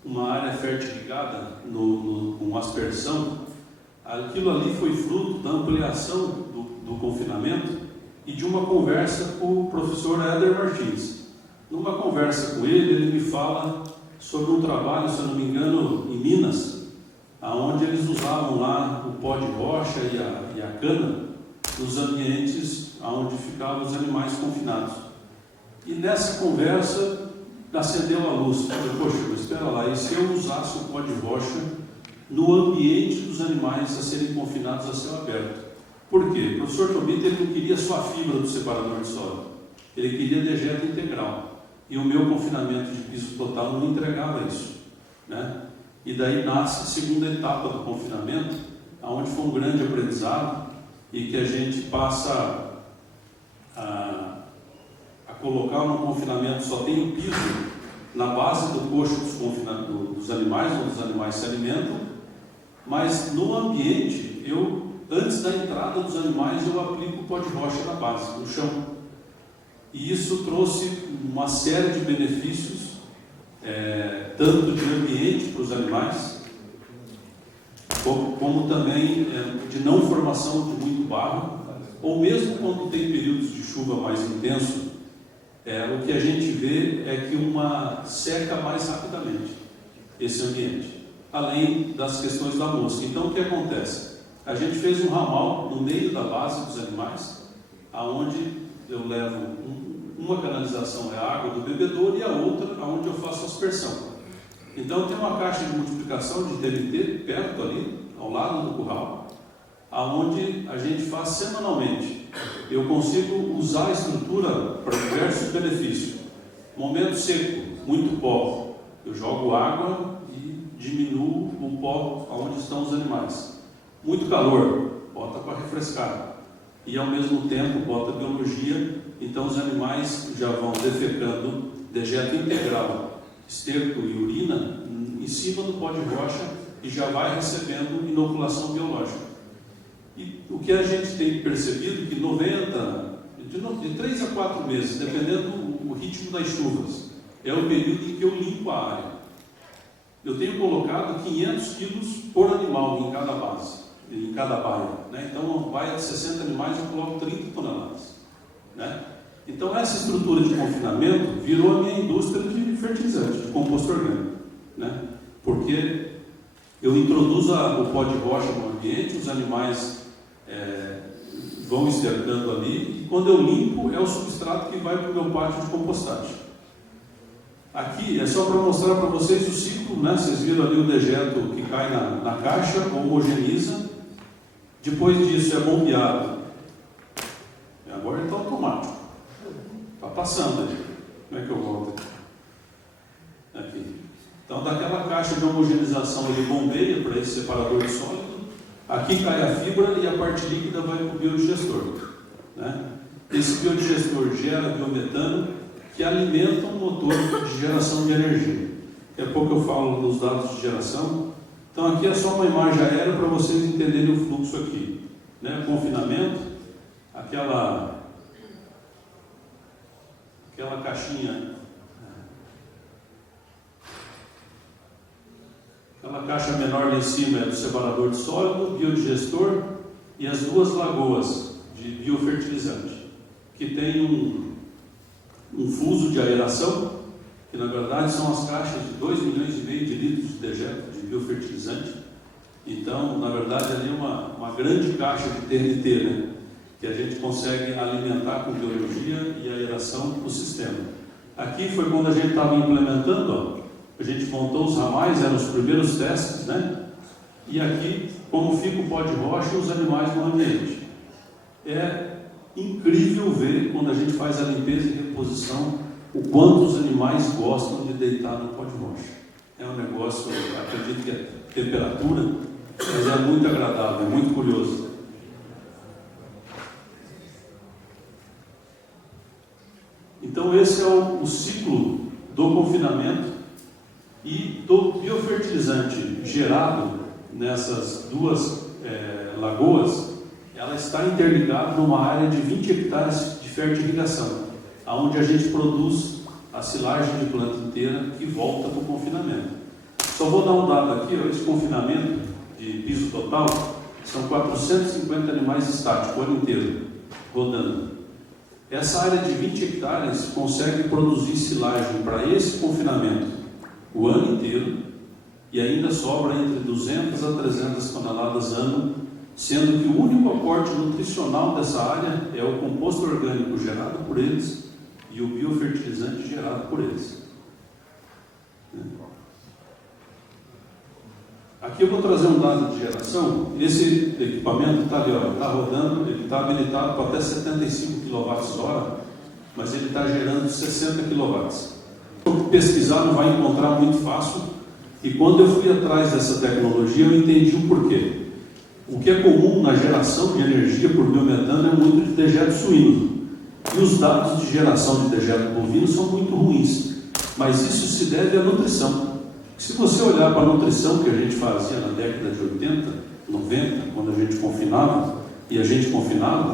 uma área fertirrigada com aspersão. Aquilo ali foi fruto da ampliação do confinamento e de uma conversa com o professor Éder Martins. Numa conversa com ele me fala sobre um trabalho, se eu não me engano, em Minas, onde eles usavam lá o pó de rocha e a cana nos ambientes onde ficavam os animais confinados. E nessa conversa acendeu a luz. Falei, poxa, mas espera lá, e se eu usasse o pó de rocha no ambiente dos animais a serem confinados a céu aberto? Por quê? O professor Tomita ele não queria só a fibra do separador de sólido, ele queria dejeto integral. E o meu confinamento de piso total não entregava isso, né? E daí nasce a segunda etapa do confinamento, onde foi um grande aprendizado e que a gente passa a colocar no confinamento, só tem o piso na base do coxo dos animais, onde os animais se alimentam, mas no ambiente, antes da entrada dos animais, eu aplico o pó de rocha na base, no chão. E isso trouxe uma série de benefícios, tanto de ambiente para os animais, como também de não formação de muito barro, ou mesmo quando tem períodos de chuva mais intenso, o que a gente vê é que seca mais rapidamente esse ambiente, além das questões da mosca. Então, o que acontece? A gente fez um ramal no meio da base dos animais, aonde eu levo uma canalização é a água do bebedouro e a outra aonde eu faço aspersão. Então, tem uma caixa de multiplicação de TNT perto ali, ao lado do curral, aonde a gente faz semanalmente. Eu consigo usar a estrutura para diversos benefícios. Momento seco, muito pó, eu jogo água e diminuo o pó onde estão os animais. Muito calor, bota para refrescar. E ao mesmo tempo bota biologia, então os animais já vão defecando dejeto integral, esterco e urina em cima do pó de rocha e já vai recebendo inoculação biológica. E o que a gente tem percebido que de 3 a 4 meses, dependendo do ritmo das chuvas, é o período em que eu limpo a área. Eu tenho colocado 500 quilos por animal em cada base, em cada baia, né? Então, uma baia de 60 animais eu coloco 30 toneladas, né? Então, essa estrutura de confinamento virou a minha indústria de fertilizante, de composto orgânico, né? Porque eu introduzo o pó de rocha no ambiente, os animais vão estercando ali, e quando eu limpo é o substrato que vai para o meu pátio de compostagem. Aqui é só para mostrar para vocês o ciclo, né? Vocês viram ali o dejeto que cai na caixa, homogeniza, depois disso é bombeado, e agora ele está automático, está passando aí. Como é que eu volto aqui? Então, daquela caixa de homogenização ele bombeia para esse separador de sólido, aqui cai a fibra e a parte líquida vai para o biodigestor, né? Esse biodigestor gera biometano que alimenta um motor de geração de energia. Daqui a pouco eu falo dos dados de geração. Então, aqui é só uma imagem aérea para vocês entenderem o fluxo aqui, né? Confinamento, aquela caixinha, aquela caixa menor lá em cima é do separador de sólido, biodigestor e as duas lagoas de biofertilizante, que tem um fuso de aeração, que na verdade são as caixas de 2,5 milhões de litros de dejeto de biofertilizante. Então, na verdade, ali é uma grande caixa de TNT, né? que a gente consegue alimentar com biologia e aeração o sistema. Aqui foi quando a gente estava implementando, ó, a gente montou os ramais, eram os primeiros testes, né? E aqui, como fica o pó de rocha e os animais no ambiente. É incrível ver, quando a gente faz a limpeza e reposição, o quanto os animais gostam de deitar no pó de rocha. É um negócio, acredito que é temperatura, mas é muito agradável, é muito curioso. Então esse é o ciclo do confinamento e do biofertilizante gerado nessas duas lagoas. Ela está interligada numa área de 20 hectares de fertirrigação, onde a gente produz a silagem de planta inteira que volta para o confinamento. Só vou dar um dado aqui, ó, esse confinamento de piso total são 450 animais estáticos o ano inteiro, rodando. Essa área de 20 hectares consegue produzir silagem para esse confinamento o ano inteiro e ainda sobra entre 200 a 300 toneladas ano, sendo que o único aporte nutricional dessa área é o composto orgânico gerado por eles e o biofertilizante gerado por eles. Aqui eu vou trazer um dado de geração. Esse equipamento está ali, está rodando, ele está habilitado para até 75 kWh, mas ele está gerando 60 kW. Pesquisar não vai encontrar muito fácil, e quando eu fui atrás dessa tecnologia eu entendi o porquê. O que é comum na geração de energia por biometano é muito de dejeto suíno, e os dados de geração de dejeto bovino são muito ruins, mas isso se deve à nutrição. Se você olhar para a nutrição que a gente fazia na década de 80, 90, quando a gente confinava,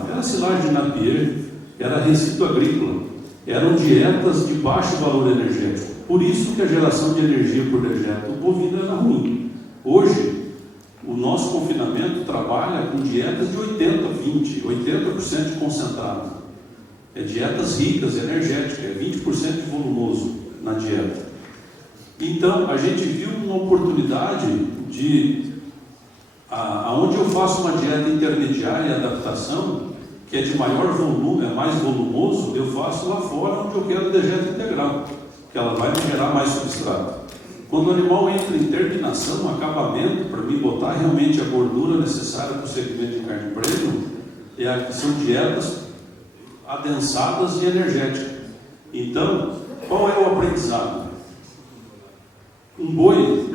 era silagem de Napier, era resíduo agrícola, eram dietas de baixo valor energético. Por isso que a geração de energia por dejeto bovino era ruim. Hoje, o nosso confinamento trabalha com dietas de 80% de concentrado. É dietas ricas, energéticas, é 20% de volumoso na dieta. Então, a gente viu uma oportunidade de, aonde eu faço uma dieta intermediária e adaptação, que é de maior volume, é mais volumoso, eu faço lá fora onde eu quero dejeto integral, que ela vai me gerar mais substrato. Quando o animal entra em terminação, acabamento, para mim botar realmente a gordura necessária para o segmento de carne premium, são dietas adensadas e energéticas. Então, qual é o aprendizado? Um boi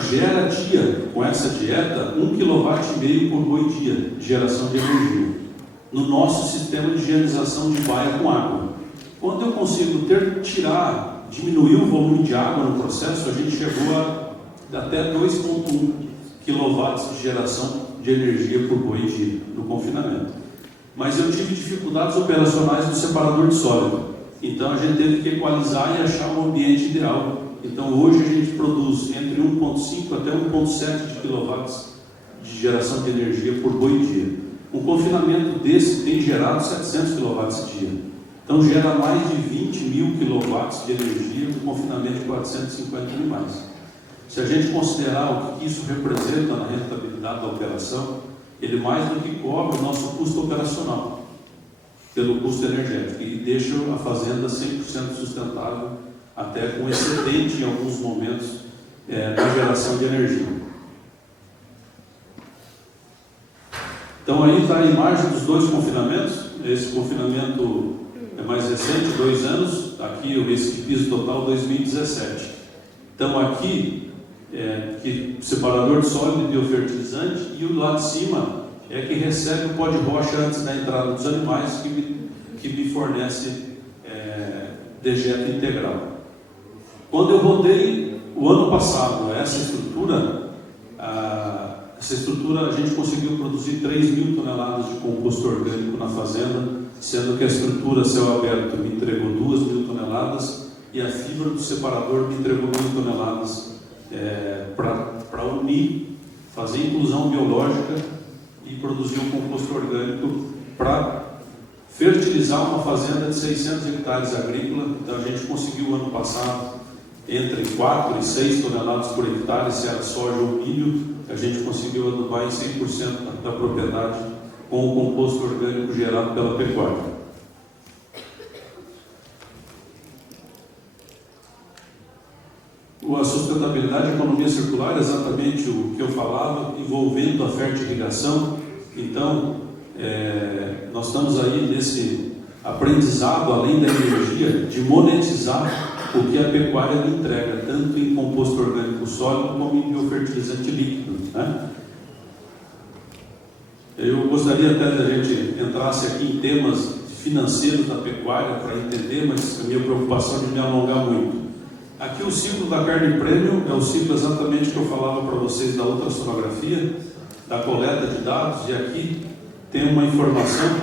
gera dia, com essa dieta, 1,5 kW por boi dia de geração de energia, no nosso sistema de higienização de baia com água. Quando eu consigo diminuir o volume de água no processo, a gente chegou a até 2,1 kW de geração de energia por boi dia no confinamento. Mas eu tive dificuldades operacionais do separador de sólido, então a gente teve que equalizar e achar um ambiente ideal. Então hoje a gente produz entre 1,5 até 1,7 kW de geração de energia por boi dia. Um confinamento desse tem gerado 700 kW dia. Então gera mais de 20 mil kW de energia no confinamento de 450 animais. Se a gente considerar o que isso representa na rentabilidade da operação, ele mais do que cobre o nosso custo operacional pelo custo energético e deixa a fazenda 100% sustentável, até com excedente em alguns momentos na geração de energia. Então aí está a imagem dos dois confinamentos. Esse confinamento é mais recente, 2 anos. Aqui esse de piso total 2017. Então aqui que separador de sólido e biofertilizante, e o lado de cima é que recebe o pó de rocha antes da entrada dos animais, que me fornece dejeto integral. Quando eu rodei o ano passado essa estrutura a gente conseguiu produzir 3 mil toneladas de composto orgânico na fazenda, sendo que a estrutura céu aberto me entregou 2 mil toneladas e a fibra do separador me entregou 1.000 toneladas para unir, fazer inclusão biológica e produzir um composto orgânico para fertilizar uma fazenda de 600 hectares agrícola. Então a gente conseguiu ano passado entre 4 e 6 toneladas por hectare, se era soja ou milho, a gente conseguiu adubar em 100% da propriedade com o composto orgânico gerado pela pecuária. A sustentabilidade e a economia circular é exatamente o que eu falava, envolvendo a fertirrigação. Então, nós estamos aí nesse aprendizado, além da energia, de monetizar o que a pecuária me entrega, tanto em composto orgânico sólido como em biofertilizante líquido, né? Eu gostaria até que a gente entrasse aqui em temas financeiros da pecuária para entender, mas a minha preocupação é de me alongar muito. Aqui o ciclo da carne premium é o ciclo exatamente que eu falava para vocês da ultrassonografia, da coleta de dados, e aqui tem uma informação,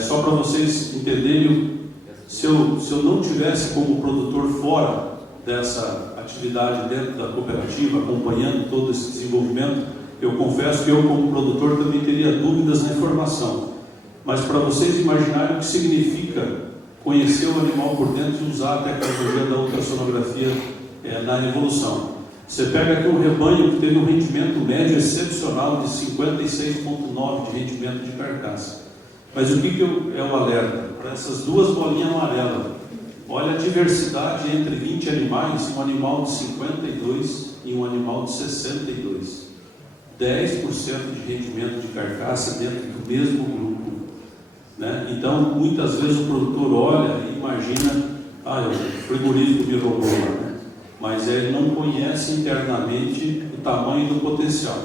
só para vocês entenderem, se eu não tivesse como produtor fora dessa atividade dentro da cooperativa, acompanhando todo esse desenvolvimento, eu confesso que eu como produtor também teria dúvidas na informação. Mas para vocês imaginarem o que significa conhecer o animal por dentro e usar a tecnologia da ultrassonografia na evolução. Você pega aqui um rebanho que teve um rendimento médio excepcional de 56,9 de rendimento de carcaça. Mas o que é o alerta? Para essas duas bolinhas amarelas. Olha a diversidade entre 20 animais, um animal de 52 e um animal de 62. 10% de rendimento de carcaça dentro do mesmo grupo, né? Então, muitas vezes o produtor olha e imagina, o frigorífico me roubou lá, né? Mas ele não conhece internamente o tamanho do potencial.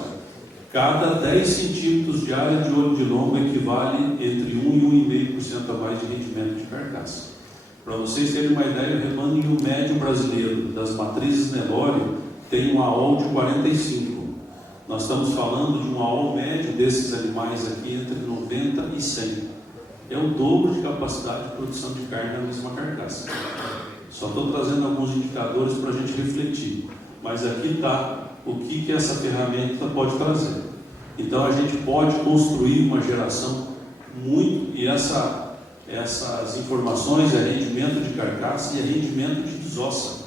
Cada 10 centímetros de área de olho de lombo equivale entre 1 e 1,5% a mais de rendimento de carcaça. Para vocês terem uma ideia, o rebanho médio brasileiro das matrizes Nelore tem um AOL de 45. Nós estamos falando de um AOL médio desses animais aqui entre 90 e 100. É o dobro de capacidade de produção de carne na mesma carcaça. Só estou trazendo alguns indicadores para a gente refletir. Mas aqui está o que essa ferramenta pode trazer. Então a gente pode construir uma geração muito... E essas informações é rendimento de carcaça e é rendimento de desossa.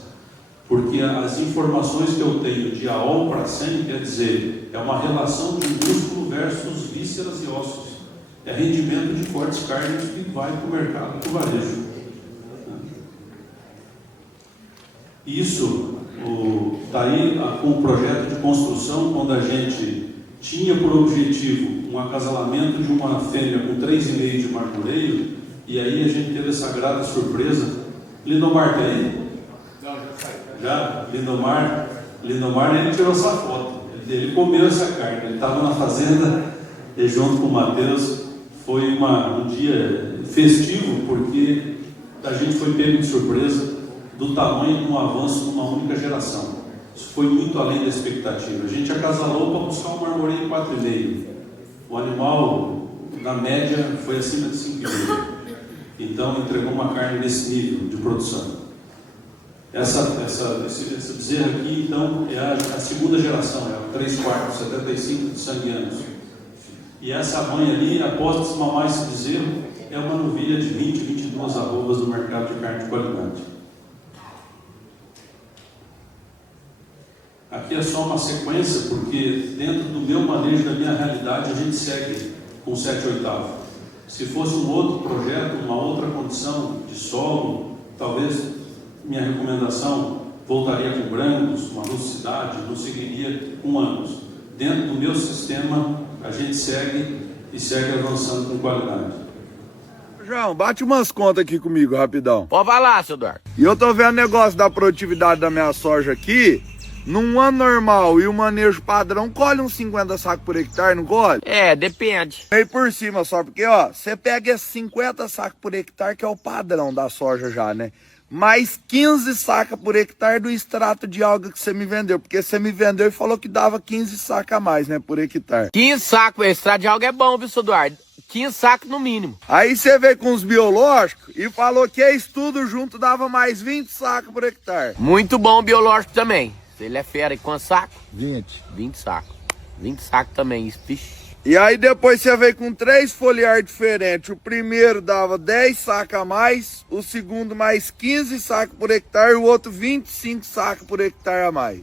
Porque as informações que eu tenho de AOL para 100, quer dizer, é uma relação de músculo versus vísceras e ossos. É rendimento de cortes cárnicos que vai para o mercado do varejo. Isso está aí com o projeto de construção, quando a gente tinha por objetivo um acasalamento de uma fêmea com 3,5 de marmoreio, e aí a gente teve essa grata surpresa. Lindomar está aí? Já? Lindomar, ele tirou essa foto, ele comeu essa carne, ele estava na fazenda junto com o Matheus. Foi um dia festivo, porque a gente foi pego de surpresa do tamanho de um avanço numa única geração. Isso foi muito além da expectativa. A gente acasalou para buscar um marmoreio 4,5. O animal, na média, foi acima de 5,5. Então, entregou uma carne nesse nível de produção. Essa bezerra aqui, então, é a segunda geração, é o 3/4, 75 de sangue anos. E essa mãe ali, após desmamar esse bezerro, é uma novilha de 20, 22 arrobas no mercado de carne de qualidade. Aqui é só uma sequência, porque dentro do meu manejo, da minha realidade, a gente segue com 7/8. Se fosse um outro projeto, uma outra condição de solo, talvez minha recomendação voltaria com brancos, uma rusticidade, não seguiria com anos. Dentro do meu sistema, a gente segue avançando com qualidade. João, bate umas contas aqui comigo, rapidão. Pode falar, seu Eduardo. E eu tô vendo o negócio da produtividade da minha soja aqui. Num ano normal e o manejo padrão, colhe uns 50 sacos por hectare, não colhe? É, depende. Meio por cima só, porque ó, você pega esses 50 sacos por hectare, que é o padrão da soja já, né? Mais 15 sacas por hectare do extrato de alga que você me vendeu. Porque você me vendeu e falou que dava 15 sacas a mais, né, por hectare. 15 sacos, extrato de alga é bom, viu, seu Eduardo? 15 sacos no mínimo. Aí você veio com os biológicos e falou que isso tudo junto dava mais 20 sacos por hectare. Muito bom o biológico também. Ele é fera. E quantos sacos? 20. 20 sacos. 20 sacos também. Vixe. E aí depois você veio com 3 foliar diferentes. O primeiro dava 10 sacos a mais, o segundo mais 15 sacos por hectare e o outro 25 sacos por hectare a mais.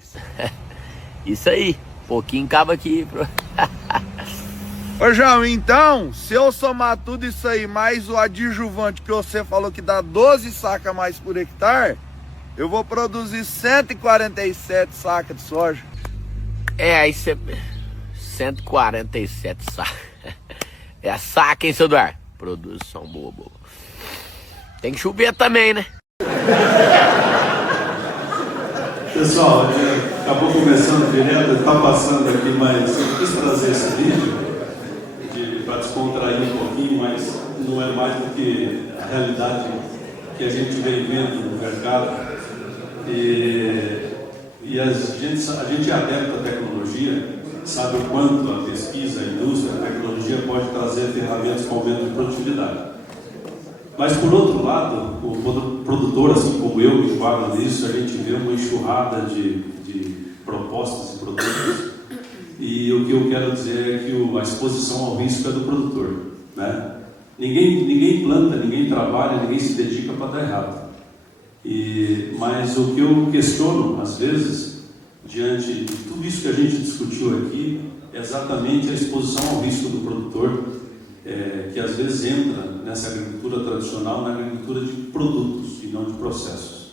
Isso aí. Pouquinho acaba aqui. Ô João, então, se eu somar tudo isso aí, mais o adjuvante que você falou que dá 12 sacas a mais por hectare, eu vou produzir 147 sacas de soja. É, aí você... 147 sacas. É saca, hein, seu Eduardo? Produção boa, boa. Tem que chover também, né? Pessoal, acabou começando direto, está passando aqui, mas eu quis trazer esse vídeo para descontrair um pouquinho, mas não é mais do que a realidade que a gente vem vendo no mercado. E a gente é adepto à tecnologia, sabe o quanto a pesquisa, a indústria, a tecnologia pode trazer ferramentas com aumento de produtividade. Mas, por outro lado, o produtor, assim como eu, me enquadro nisso, a gente vê uma enxurrada de propostas e produtos. E o que eu quero dizer é que a exposição ao risco é do produtor, né? Ninguém planta, ninguém trabalha, ninguém se dedica para dar errado. Mas o que eu questiono, às vezes, diante de tudo isso que a gente discutiu aqui, é exatamente a exposição ao risco do produtor, que às vezes entra nessa agricultura tradicional, na agricultura de produtos e não de processos.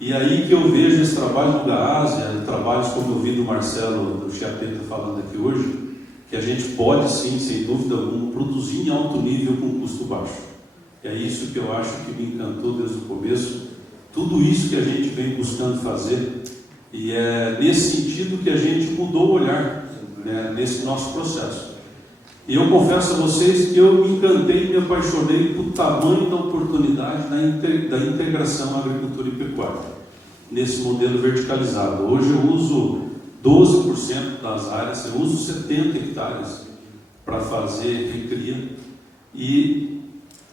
E aí que eu vejo esse trabalho do Gaas, trabalhos como eu vi do Marcelo, do Chiapeta falando aqui hoje, que a gente pode sim, sem dúvida alguma, produzir em alto nível com custo baixo. É isso que eu acho que me encantou desde o começo, tudo isso que a gente vem buscando fazer, e é nesse sentido que a gente mudou o olhar, né, nesse nosso processo. E eu confesso a vocês que eu me encantei e me apaixonei por tamanho da oportunidade da integração agricultura e pecuária, nesse modelo verticalizado. Hoje eu uso 12% das áreas, eu uso 70 hectares para fazer recria, e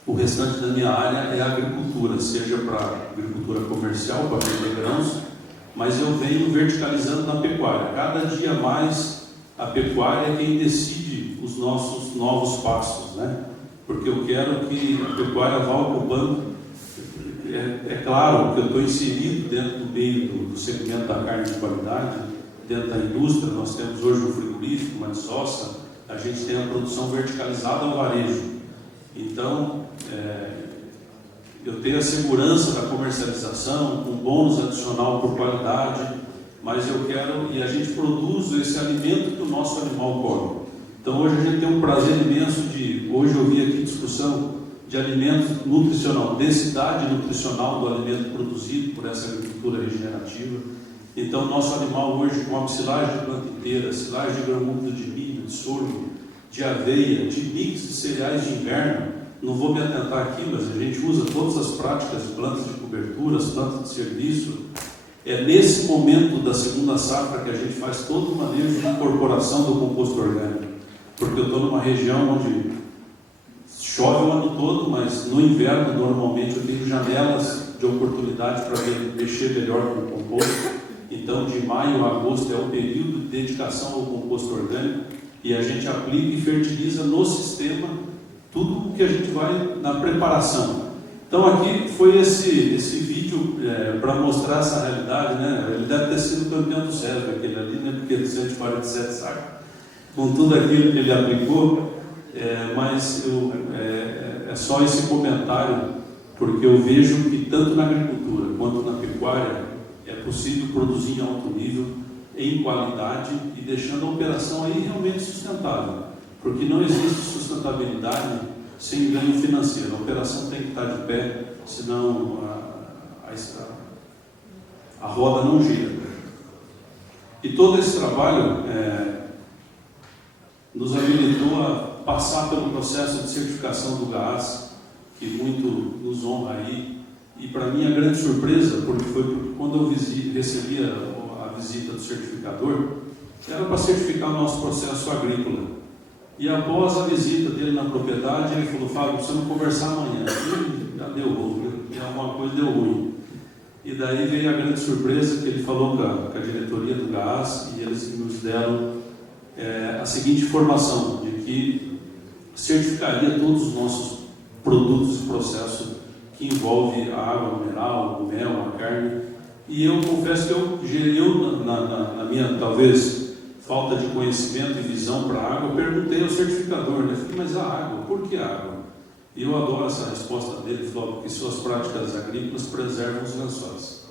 o restante da minha área é a agricultura, seja para agricultura comercial, para vender grãos, mas eu venho verticalizando na pecuária. Cada dia mais a pecuária é quem decide os nossos novos passos, né? Porque eu quero que a pecuária vá ocupando. É claro que eu estou inserido dentro do meio do segmento da carne de qualidade, dentro da indústria. Nós temos hoje um frigorífico, uma soça, a gente tem a produção verticalizada ao varejo. Então, eu tenho a segurança da comercialização, um bônus adicional por qualidade, mas eu quero, e a gente produz esse alimento que o nosso animal come. Então hoje a gente tem um prazer imenso hoje eu vi aqui discussão de alimento nutricional, densidade nutricional do alimento produzido por essa agricultura regenerativa. Então nosso animal hoje com a silagem de planta inteira, silagem de grão úmido de milho, de sorgo, de aveia, de mix de cereais de inverno, não vou me atentar aqui, mas a gente usa todas as práticas de plantas de cobertura, as plantas de serviço. É nesse momento da segunda safra que a gente faz todo o manejo de incorporação do composto orgânico. Porque eu estou numa região onde chove o ano todo, mas no inverno, normalmente, eu tenho janelas de oportunidade para mexer melhor com o composto. Então, de maio a agosto é o período de dedicação ao composto orgânico, e a gente aplica e fertiliza no sistema tudo o que a gente vai na preparação. Então aqui foi esse vídeo para mostrar essa realidade, né? Ele deve ter sido campeão do SESB, aquele ali, né? Porque de 147 sacos, com tudo aquilo que ele aplicou, mas é só esse comentário, porque eu vejo que tanto na agricultura quanto na pecuária é possível produzir em alto nível, em qualidade e deixando a operação aí realmente sustentável, porque não existe sustentabilidade sem ganho financeiro. A operação tem que estar de pé, senão a roda não gira. E todo esse trabalho nos habilitou a passar pelo processo de certificação do Gaas, que muito nos honra aí. E para mim a grande surpresa foi porque quando eu recebi a visita do certificador, era para certificar o nosso processo agrícola. E após a visita dele na propriedade, ele falou: Fábio, precisamos conversar amanhã. E já deu ruim, né? E alguma coisa deu ruim. E daí veio a grande surpresa que ele falou com a diretoria do Gaas, e eles nos deram a seguinte informação, de que certificaria todos os nossos produtos e processos que envolve a água mineral, o mel, a carne. E eu confesso que eu na minha, talvez, falta de conhecimento e visão para a água, eu perguntei ao certificador, né? Falei, mas a água, por que água? E eu adoro essa resposta dele, falou que suas práticas agrícolas preservam os lençóis,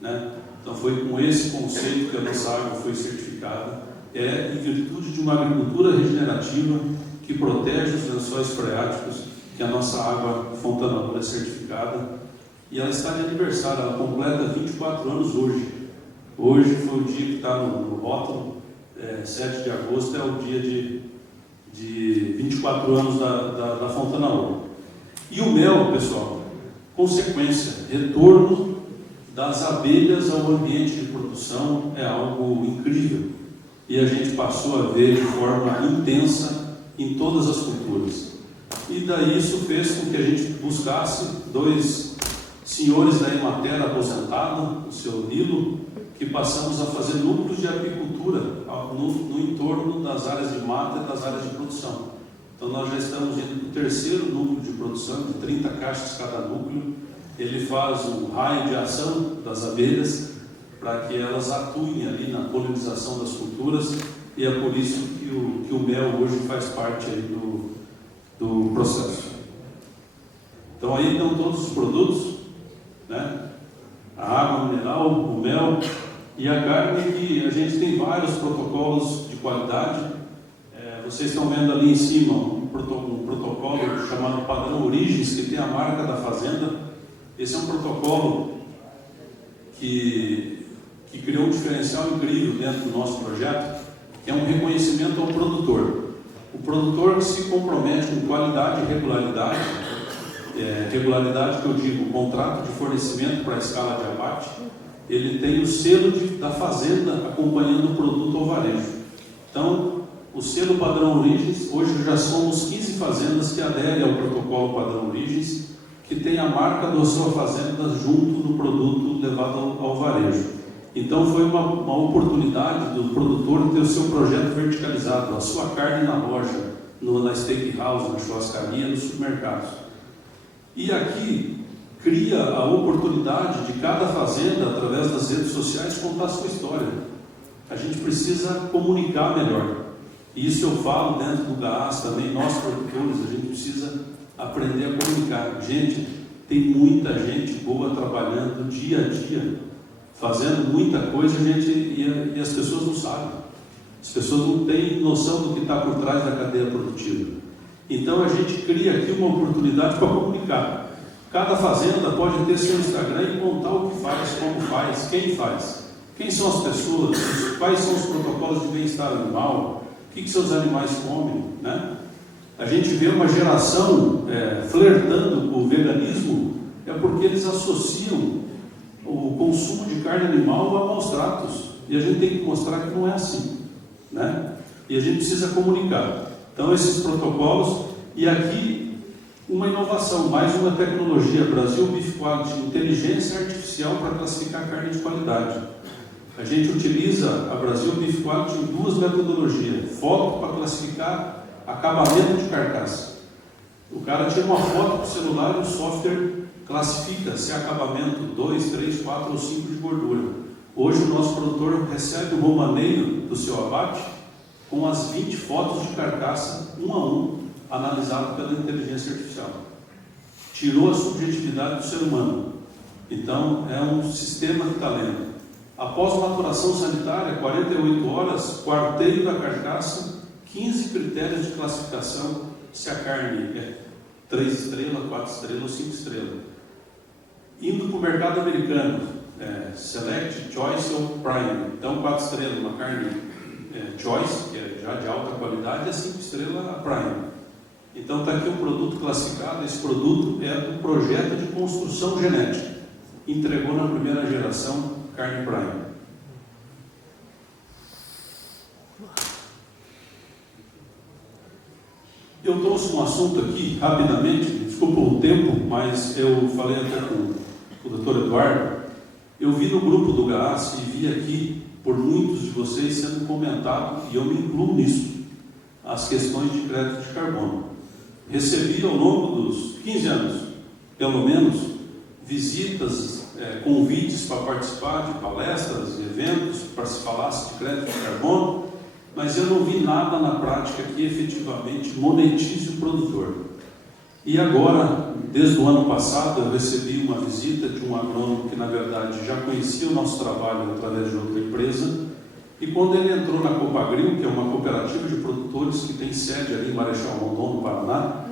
né? Então foi com esse conceito que a nossa água foi certificada, em virtude de uma agricultura regenerativa que protege os lençóis freáticos, que a nossa água Fontanarola é certificada, e ela está de aniversário, ela completa 24 anos hoje. Hoje foi o dia que está no rótulo, 7 de agosto é o dia de 24 anos da Fontanarola. E o mel, pessoal, consequência, retorno das abelhas ao ambiente de produção é algo incrível. E a gente passou a ver de forma intensa em todas as culturas. E daí isso fez com que a gente buscasse 2 senhores da Emater aposentados, o seu Nilo, que passamos a fazer núcleos de apicultura no entorno das áreas de mata e das áreas de produção. Então nós já estamos indo para o 3º núcleo de produção, de 30 caixas cada núcleo. Ele faz um raio de ação das abelhas para que elas atuem ali na polinização das culturas, e é por isso que o mel hoje faz parte aí do processo. Então aí estão todos os produtos, né? A água mineral, o mel e a carne, que a gente tem vários protocolos de qualidade. Vocês estão vendo ali em cima um protocolo chamado Padrão Origens, que tem a marca da fazenda. Esse é um protocolo que criou um diferencial incrível dentro do nosso projeto, que é um reconhecimento ao produtor. O produtor que se compromete com qualidade e regularidade, regularidade que eu digo, contrato de fornecimento para a escala de abate, ele tem o selo da fazenda acompanhando o produto ao varejo. Então, o selo Padrão Origens, hoje já somos 15 fazendas que aderem ao protocolo Padrão Origens, que tem a marca da sua fazenda junto do produto levado ao varejo. Então foi uma oportunidade do produtor ter o seu projeto verticalizado, a sua carne na loja, na steakhouse, na churrascaria, nos supermercados. E aqui cria a oportunidade de cada fazenda, através das redes sociais, contar a sua história. A gente precisa comunicar melhor. E isso eu falo dentro do GAAS também, nós produtores, a gente precisa aprender a comunicar. Gente, tem muita gente boa trabalhando dia a dia, fazendo muita coisa, e as pessoas não sabem. As pessoas não têm noção do que está por trás da cadeia produtiva. Então a gente cria aqui uma oportunidade para comunicar. Cada fazenda pode ter seu Instagram e contar o que faz, como faz, quem são as pessoas, quais são os protocolos de bem-estar animal, o que seus animais comem, né? A gente vê uma geração flertando com o veganismo, é porque eles associam o consumo de carne animal a maus tratos, e a gente tem que mostrar que não é assim, né? E a gente precisa comunicar. Então esses protocolos, e aqui uma inovação, mais uma tecnologia, Brasil Beef Quality, inteligência artificial para classificar carne de qualidade. A gente utiliza a Brasil Beef Quality em 2 metodologias: foto para classificar acabamento de carcaça. O cara tira uma foto com o celular e o software classifica se é acabamento 2, 3, 4 ou 5 de gordura. Hoje o nosso produtor recebe o romaneio do seu abate com as 20 fotos de carcaça, um a um, analisado pela inteligência artificial. Tirou a subjetividade do ser humano. Então é um sistema que está lendo. Após maturação sanitária, 48 horas, quarteio da carcaça, 15 critérios de classificação, se a carne é 3 estrelas, 4 estrelas ou 5 estrelas. Indo para o mercado americano, Select, Choice ou Prime. Então 4 estrelas, uma carne Choice, que é já de alta qualidade, é 5 estrelas a Prime. Então está aqui um produto classificado. Esse produto é do projeto de construção genética. Entregou na primeira geração carne Prime. Eu trouxe um assunto aqui, rapidamente, desculpa o tempo, mas eu falei até com o Dr. Eduardo. Eu vi no grupo do GAAS e vi aqui, por muitos de vocês, sendo comentado, e eu me incluo nisso, as questões de crédito de carbono. Recebi ao longo dos 15 anos, pelo menos, visitas, convites para participar de palestras e eventos para se falasse de crédito de carbono, mas eu não vi nada na prática que efetivamente monetize o produtor. E agora, desde o ano passado, eu recebi uma visita de um agrônomo que, na verdade, já conhecia o nosso trabalho através de outra empresa, e quando ele entrou na Copagril, que é uma cooperativa de produtores que tem sede ali em Marechal Rondon, no Paraná,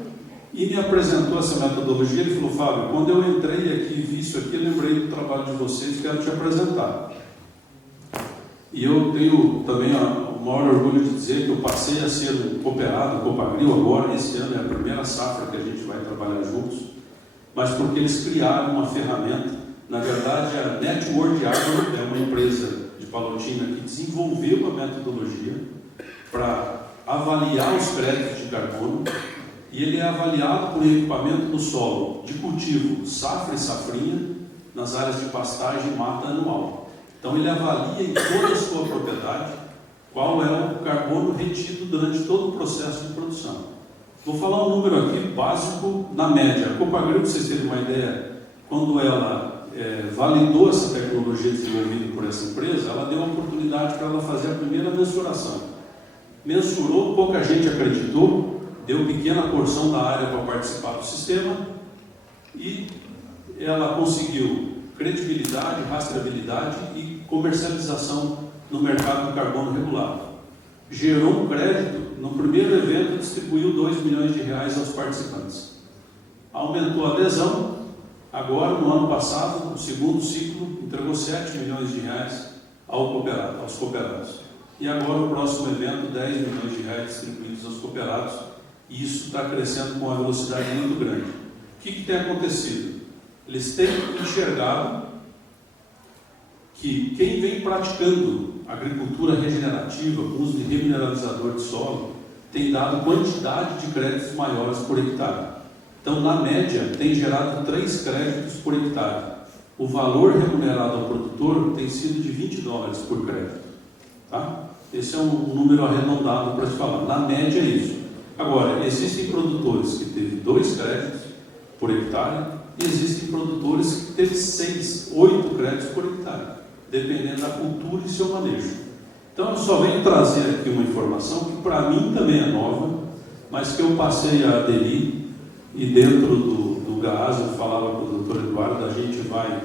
e me apresentou essa metodologia, ele falou: Fábio, quando eu entrei aqui e vi isso aqui, eu lembrei do trabalho de vocês, quero te apresentar. E eu tenho também o maior orgulho de dizer que eu passei a ser um cooperado, Copagril agora, esse ano é a primeira safra que a gente vai trabalhar juntos, mas porque eles criaram uma ferramenta. Na verdade, a Network Agro é uma empresa de Palotina que desenvolveu uma metodologia para avaliar os créditos de carbono, e ele é avaliado por equipamento no solo de cultivo, safra e safrinha, nas áreas de pastagem e mata anual. Então ele avalia em toda a sua propriedade qual é o carbono retido durante todo o processo de produção. Vou falar um número aqui básico na média. A Copagril, para vocês terem uma ideia, quando ela validou essa tecnologia desenvolvida por essa empresa, ela deu uma oportunidade para ela fazer a primeira mensuração. Mensurou, pouca gente acreditou, deu pequena porção da área para participar do sistema, e ela conseguiu credibilidade, rastreabilidade e comercialização no mercado do carbono regulado. Gerou um crédito, no primeiro evento distribuiu R$2 milhões aos participantes. Aumentou a adesão, agora no ano passado, no segundo ciclo, entregou R$7 milhões aos cooperados. E agora o próximo evento, R$10 milhões distribuídos aos cooperados, e isso está crescendo com uma velocidade muito grande. O que tem acontecido? Eles têm enxergado que quem vem praticando agricultura regenerativa, com uso de remineralizador de solo, tem dado quantidade de créditos maiores por hectare. Então, na média, tem gerado 3 créditos por hectare. O valor remunerado ao produtor tem sido de $20 por crédito. Tá? Esse é um número arredondado para se falar. Na média é isso. Agora, existem produtores que teve 2 créditos por hectare, e existem produtores que teve 6, 8 créditos por hectare, dependendo da cultura e seu manejo. Então eu só venho trazer aqui uma informação que para mim também é nova, mas que eu passei a aderir, e dentro do GAAS eu falava para o Dr. Eduardo, a gente vai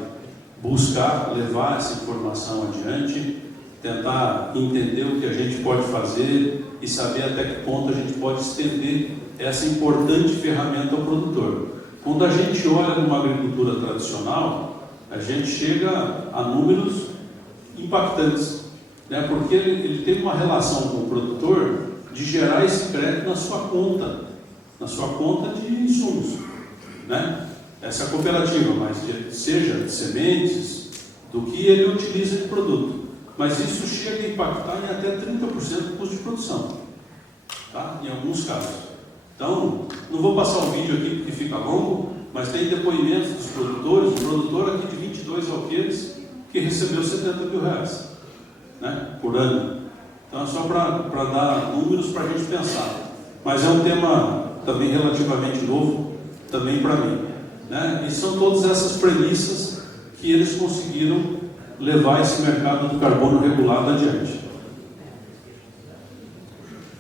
buscar levar essa informação adiante, tentar entender o que a gente pode fazer e saber até que ponto a gente pode estender essa importante ferramenta ao produtor. Quando a gente olha numa agricultura tradicional, a gente chega a números impactantes, né? Porque ele tem uma relação com o produtor de gerar esse crédito na sua conta de insumos, né? Essa cooperativa, mas seja de sementes, do que ele utiliza de produto. Mas isso chega a impactar em até 30% do custo de produção, tá? Em alguns casos. Então, não vou passar o vídeo aqui porque fica longo, mas tem depoimentos dos produtores, um produtor aqui de 22 alqueires que recebeu R$70 mil, né, por ano. Então é só para dar números para a gente pensar. Mas é um tema também relativamente novo, também para mim, né? E são todas essas premissas que eles conseguiram levar esse mercado do carbono regulado adiante.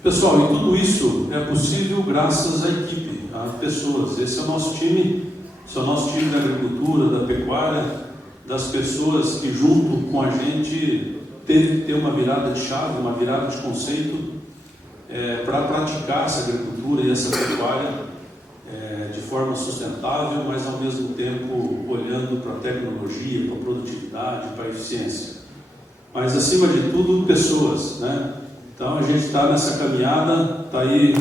Pessoal, e tudo isso é possível graças à equipe, às pessoas. Esse é o nosso time, esse é o nosso time da agricultura, da pecuária, das pessoas que junto com a gente teve que ter uma virada de chave, uma virada de conceito para praticar essa agricultura e essa pecuária de forma sustentável, mas ao mesmo tempo olhando para a tecnologia, para a produtividade, para a eficiência. Mas acima de tudo, pessoas, né? Então a gente está nessa caminhada, está aí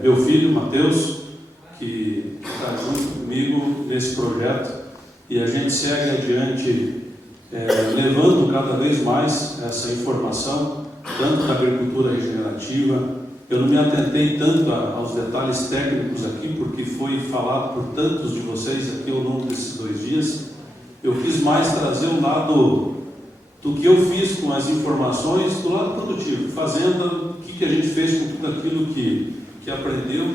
meu filho, Matheus, que está junto comigo nesse projeto, e a gente segue adiante levando cada vez mais essa informação, tanto da agricultura regenerativa. Eu não me atentei tanto aos detalhes técnicos aqui, porque foi falado por tantos de vocês aqui ao longo desses 2 dias. Eu quis mais trazer o lado do que eu fiz com as informações do lado produtivo, fazenda, o que a gente fez com tudo aquilo que aprendeu.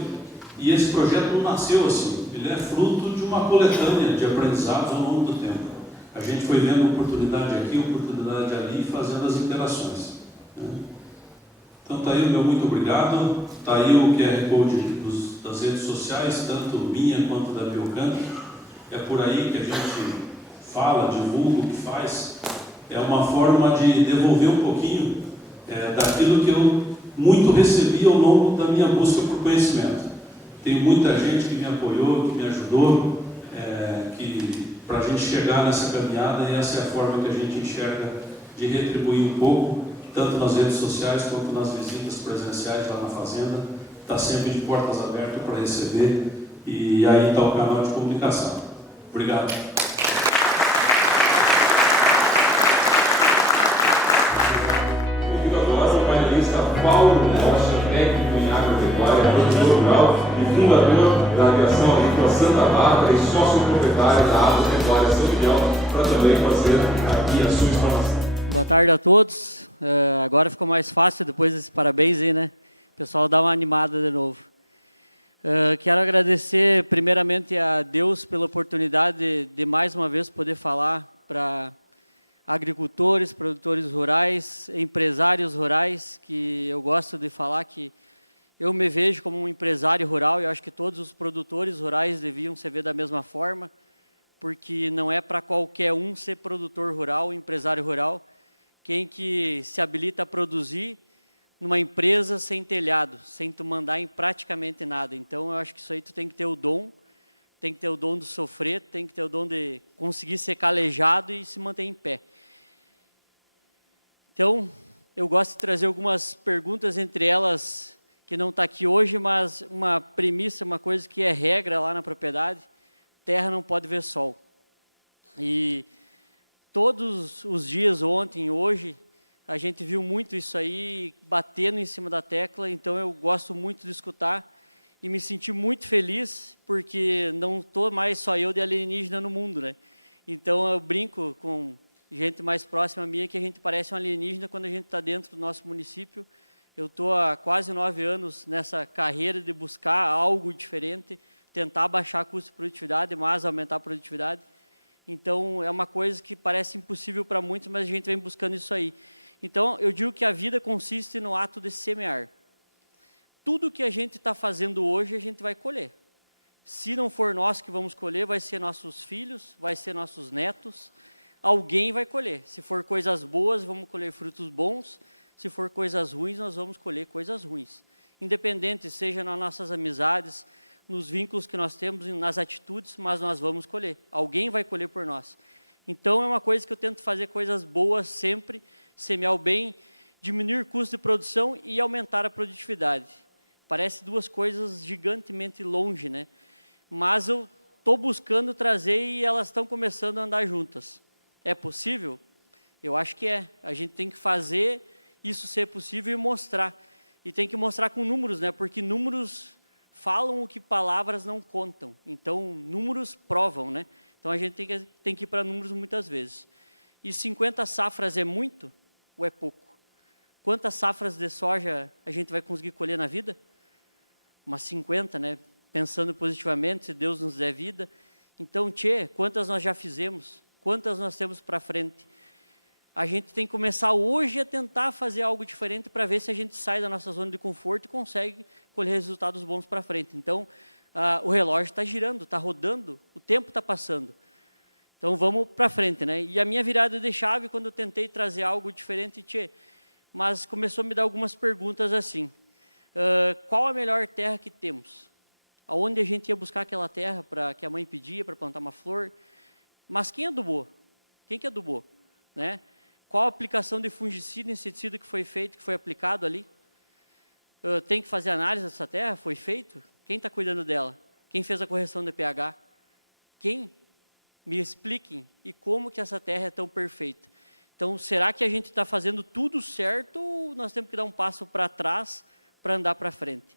E esse projeto não nasceu assim, ele é fruto de uma coletânea de aprendizados ao longo do tempo. A gente foi vendo oportunidade aqui, oportunidade ali, fazendo as interações, né? Então está aí o meu muito obrigado, está aí o QR Code das redes sociais, tanto minha quanto da Biocan. É por aí que a gente fala, divulga o que faz. É uma forma de devolver um pouquinho daquilo que eu muito recebi ao longo da minha busca por conhecimento. Tem muita gente que me apoiou, que me ajudou, para a gente chegar nessa caminhada, e essa é a forma que a gente enxerga de retribuir um pouco, tanto nas redes sociais quanto nas visitas presenciais lá na fazenda. Está sempre de portas abertas para receber, e aí está o canal de comunicação. Obrigado. Convido agora o painelista Paulo Rocha, técnico em agropecuária, produtor rural e fundador da Aviação Agrícola Santa Bárbara e sócio proprietário da Agropecuária São Miguel, para também fazer aqui a sua explanação. Boa tarde a todos. Agora ficou mais fácil depois desse parabéns aí, né? O pessoal dá uma animada de novo. Quero agradecer primeiramente a Deus pela oportunidade de mais uma vez poder falar para agricultores, produtores rurais, empresários rurais, que eu gosto de falar que eu me vejo como um empresário rural, e eu acho que todos os produtores rurais deviam se ver da mesma forma, porque não é para qualquer um ser produtor rural, empresário rural. Quem que se habilita a produzir numa empresa sem telhado, sem tu mandar em praticamente nada. Então, eu acho que isso aí tu tem que ter o dom, tem que ter o dom de sofrer, tem que ter o dom de conseguir ser calejado e se manter em pé. Então, eu gosto de trazer algumas perguntas, entre elas, que não está aqui hoje, mas uma premissa, uma coisa que é regra lá na propriedade: terra não pode ver sol. E todos os dias, ontem, hoje, a gente viu muito isso aí, batendo em cima da tecla. Então eu gosto muito de escutar e me senti muito feliz, porque não estou mais só eu de alienígena no mundo, né? Então eu brinco com gente mais próxima a mim, que a gente parece um alienígena quando a gente está dentro do nosso município. Eu estou há quase 9 anos nessa carreira de buscar algo diferente, tentar baixar custo de produtividade, mas aumentar a produtividade. Então é uma coisa que parece impossível para muitos, mas a gente vem buscando isso aí. Então, eu digo que a vida consiste no ato de semear. Tudo que a gente está fazendo hoje, a gente vai colher. Se não for nós que vamos colher, vai ser nossos filhos, vai ser nossos netos. Alguém vai colher. Se for coisas boas, vamos colher frutos bons. Se for coisas ruins, nós vamos colher coisas ruins. Independente, seja nas nossas amizades, nos vínculos que nós temos, nas atitudes, mas nós vamos colher. Alguém vai colher por nós. Então, é uma coisa que eu tento fazer coisas boas sempre, semear o bem, diminuir o custo de produção e aumentar a produtividade. Parece duas coisas gigantemente longe, né? Mas eu estou buscando trazer e elas estão começando a andar juntas. É possível? Eu acho que é. A gente tem que fazer isso ser possível e mostrar. E tem que mostrar com números, né? Porque números falam o que palavras não contam. Então, números provam, né? Então, a gente tem que ir para números muitas vezes. E 50 safras é muito ou é pouco? Quantas safras de soja a gente vai conseguir colher na vida? Umas 50, né? Pensando positivamente, se Deus nos der vida. Então, quantas nós já fizemos? Quantas nós temos para frente? A gente tem que começar hoje a tentar fazer algo diferente para ver se a gente sai da nossa zona de conforto e consegue colher resultados bons para frente. Então, o relógio está girando, está rodando, o tempo está passando. Então, vamos para frente, né? E a minha virada de chave, quando eu tentei trazer algo diferente, mas começou a me dar algumas perguntas assim. Qual a melhor terra que temos? Aonde a gente ia buscar aquela terra que a mãe pedia para plantar uma flor? Mas quem adubou? Quem que adubou? Né? Qual a aplicação de fungicida e inseticida que foi feito, que foi aplicado ali? Tem que fazer análise dessa terra? Foi feito? Quem está cuidando dela? Quem fez a correção de pH? Quem? Me expliquem, e como que essa terra é tão perfeita? Então, será que a gente está fazendo tudo certo ou nós temos que dar um passo para trás para andar para frente?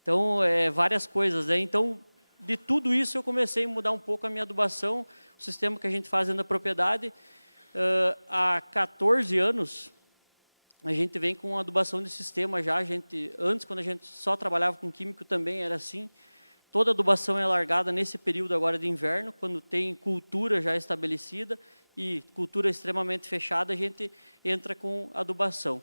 Então, várias coisas, né? Então, de tudo isso, eu comecei a mudar um pouco a minha adubação, o sistema que a gente faz dentro da propriedade. Há 14 anos, a gente vem com adubação de sistema já. Antes, quando a gente só trabalhava com químico, também era assim. Toda adubação é largada nesse período agora de inverno, quando tem cultura já estabelecida e cultura extremamente fechada, a gente entra com adubação.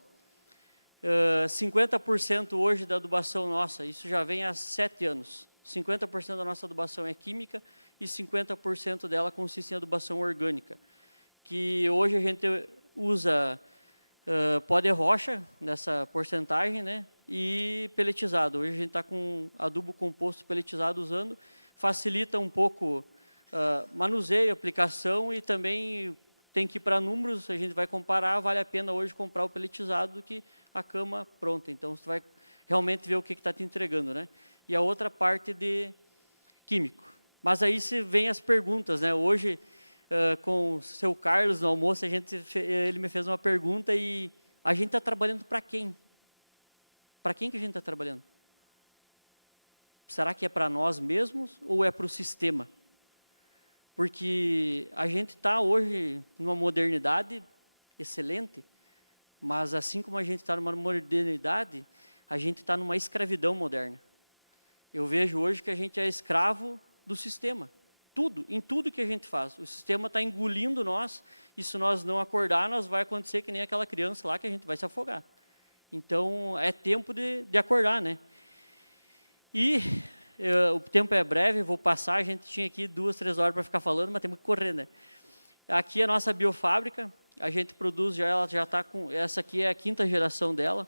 50% hoje da adubação nossa, isso já vem há 7 anos. 50% da nossa adubação é química e 50% dela consiste em adubação orgânica, que hoje a gente usa pó de rocha nessa porcentagem, né, e peletizado. Hoje a gente está com adubo composto peletizado usando, facilita um pouco manuseio, aplicação e também tem que ir para números, a gente vai comparar, vale a pena hoje comprar o peletizado do que a cama pronta. Então, você vai realmente ver o que está te entregando, né? E a outra parte de químico. Mas aí se vem as perguntas, né? Hoje, com o seu Carlos no almoço, ele me fez uma pergunta e a gente está trabalhando para quem? Para quem que a gente está trabalhando? Será que é para nós mesmos ou é para o sistema? Porque a gente está hoje numa modernidade excelente, mas assim como a gente está numa modernidade, a gente está numa escravidão moderna. Eu vejo hoje que a gente é escravo do sistema. Em tudo que a gente faz. O sistema está engolindo nós, e se nós não acordarmos, vai acontecer que nem aquela criança lá que a gente vai se afogar. Então, é tempo de acordar, né? E o tempo é breve, vou passar, a gente tinha aqui 2, 3 horas para ficar falando, mas temos que correr, né? Aqui é a nossa biofábrica, a gente produz, ela já está com, essa aqui é a 5ª geração dela.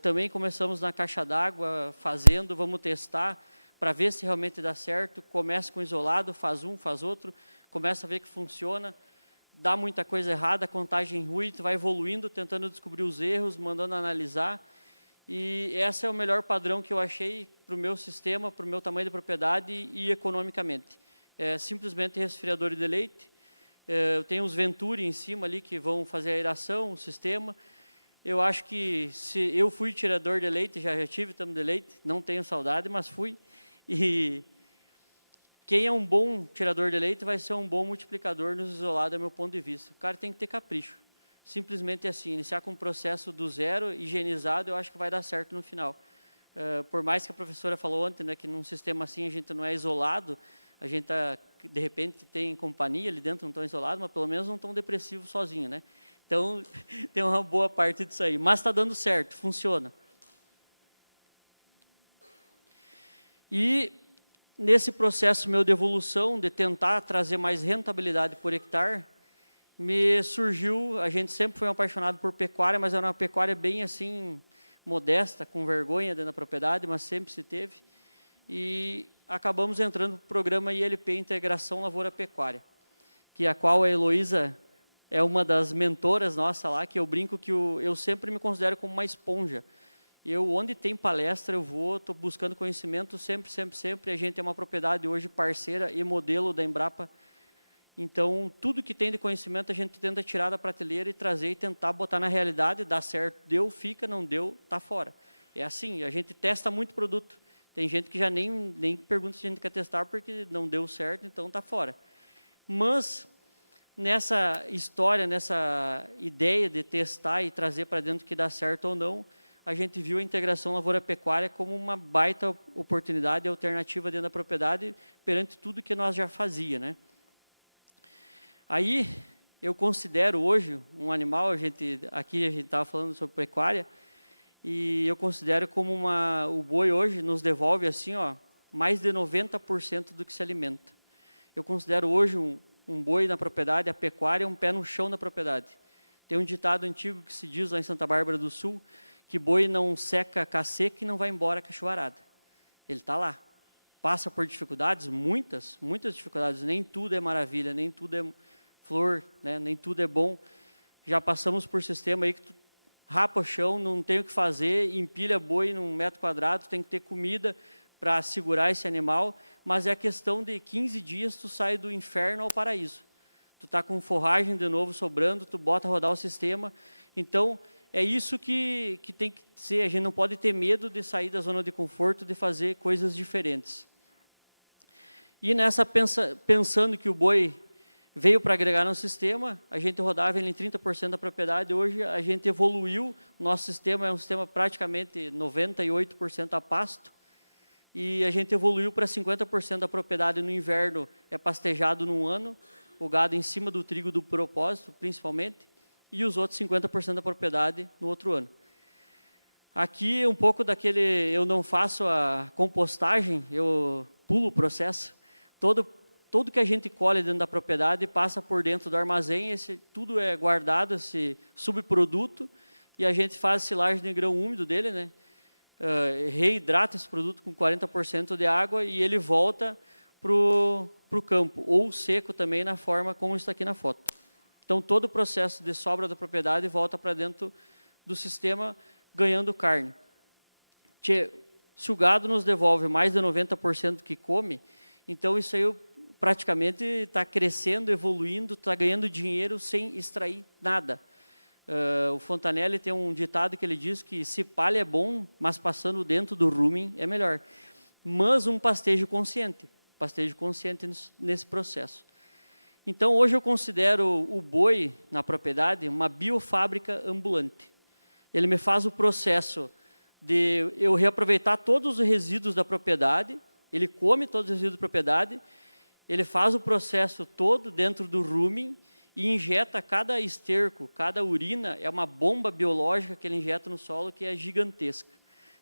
Também começamos na caixa d'água, fazendo, vamos testar, para ver se realmente dá certo. Começa com isolado, faz um, faz outro, começa a ver que funciona, dá muita coisa errada, contagem ruim, tu vai evoluindo, tentando descobrir os erros, mandando analisar. E esse é o melhor padrão que eu achei para o meu sistema, para o meu tamanho de propriedade e economicamente. É simplesmente resfriador de leite. Eu tenho os Venturi em cima ali que vão fazer a aeração, o sistema. Eu acho que se eu fui tirador de leite, já tive também de leite, não tenho saudade, mas fui. E quem é um bom tirador de leite vai ser um bom multiplicador nos isolados, é meu ponto de vista. O cara tem que ter capricho. Simplesmente assim, iniciar com um processo do zero, higienizado, eu acho que vai dar certo no final. Por mais que a professora falou ontem, né, que num sistema assim a gente não é isolado, a gente de repente tem companhia ali dentro, não estão isolados, mas pelo menos não estão depressivos sozinhos, né? Então, tem uma boa parte disso aí. Mas está dando certo, funciona. E nesse processo meu de evolução, de tentar trazer mais rentabilidade por hectare, me surgiu, a gente sempre foi apaixonado por pecuária, mas era uma pecuária bem assim, modesta, com vergonha dentro da propriedade, mas sempre se teve. E acabamos entrando no programa ILP, Integração Lavoura-Pecuária, que a qual a Heloísa é uma das mentoras nossa lá, que eu brinco que eu sempre me considero como uma esponja. Onde tem palestra, eu vou, estou buscando conhecimento sempre, sempre, sempre. A gente é uma propriedade hoje parceira e modelo da Embrapa. Então, tudo que tem de conhecimento, a gente tenta tirar da prateleira e trazer e tentar botar na realidade, dá certo, deu, fica, não deu, está fora. É assim, a gente testa muito produto. Tem gente que já nem pergunta se a gente quer testar porque não deu certo, então está fora. Mas, nessa história, nessa ideia de testar e trazer para dentro que dá certo ou não, a gente viu a integração lavoura-pecuária como uma baita oportunidade e alternativa dentro da propriedade perante tudo que nós já fazia, né? Aí, eu considero hoje um animal, aqui a gente estava falando sobre pecuária, e eu considero como o boi hoje nos devolve assim, ó, mais de 90% do que se alimenta. Eu considero hoje um boi na propriedade, a pecuária é um pé no chão da propriedade. Tem um ditado antigo que se diz lá em Santa Bárbara do Sul, que boi não seca a seca e não vai embora com a chuvarada. Ele está lá. Passa por dificuldades, muitas dificuldades, nem tudo é maravilha, nem tudo é flor, né? Nem tudo é bom. Já passamos por sistema aí que tu rapa o chão, não tem o que fazer, empilha boi num metro quadrado, tem que ter comida para segurar esse animal, mas é a questão de 15 dias tu sai do inferno ao paraíso. Tu está com forragem de novo sobrando, tu bota a rodar o sistema. Então, é isso que tem que ser. A gente não pode ter medo de sair da zona de conforto, de fazer coisas diferentes. E nessa, pensando que o boi veio para agregar no sistema, a gente rodava ele em 30% da propriedade, hoje a gente evoluiu, o nosso sistema é um sistema praticamente 98% a pasto, e a gente evoluiu para 50% da propriedade no inverno é pastejado num ano, o gado em cima do trigo do propósito, principalmente, e os outros 50% da propriedade no outro ano. Aqui um pouco daquele, eu não faço a compostagem, eu pulo o processo. Tudo que a gente colhe dentro da propriedade passa por dentro do armazém, tudo é guardado, esse subproduto, e a gente faz silagem de grão úmido dele, né? Reidrata esse produto com 40% de água e ele volta para o campo, ou seco também na forma como está aqui na foto. Então, todo o processo de sobra da propriedade volta para dentro do sistema, ganhando carne. Se o gado nos devolve mais de 90% que come, então isso aí praticamente está crescendo, evoluindo, está ganhando dinheiro sem extrair nada. O Fontanelli tem um ditado que ele diz que se palha é bom, mas passando dentro do rumen é melhor. Mas um pastejo consciente nesse processo. Então, hoje eu considero o boi na propriedade uma biofábrica ambulante. Ele me faz o processo de eu reaproveitar todos os resíduos da propriedade, ele come todos os resíduos da propriedade, ele faz o processo todo dentro do rumen e injeta cada esterco, cada urina, é uma bomba biológica que ele injeta no solo que é gigantesca.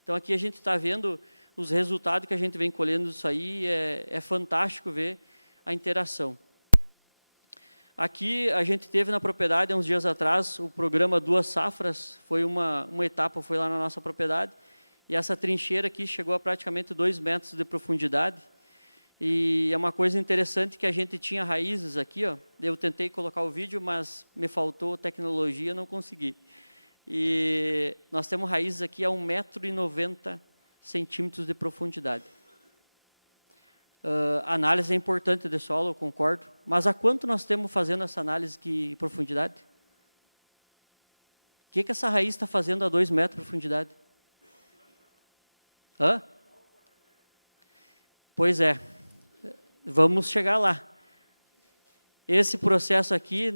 Então, aqui a gente está vendo os resultados que a gente vem colhendo disso aí, é fantástico ver a interação. Aqui a gente teve na propriedade, há uns dias atrás, o programa Duas Safras, foi uma etapa, foi lá na nossa propriedade, e essa trincheira aqui chegou a praticamente 2 metros de profundidade, e é uma coisa interessante que a gente tinha raízes aqui, ó, eu tentei colocar o vídeo, mas me faltou tecnologia, não consegui. E nós temos raízes aqui a 1,90 m de profundidade. Análise é importante de solo, eu concordo, mas há quanto nós temos fazendo essa análise de profundidade? O que essa raiz está fazendo a 2 metros de profundidade? Hã? Pois é, vamos chegar lá. Esse processo aqui,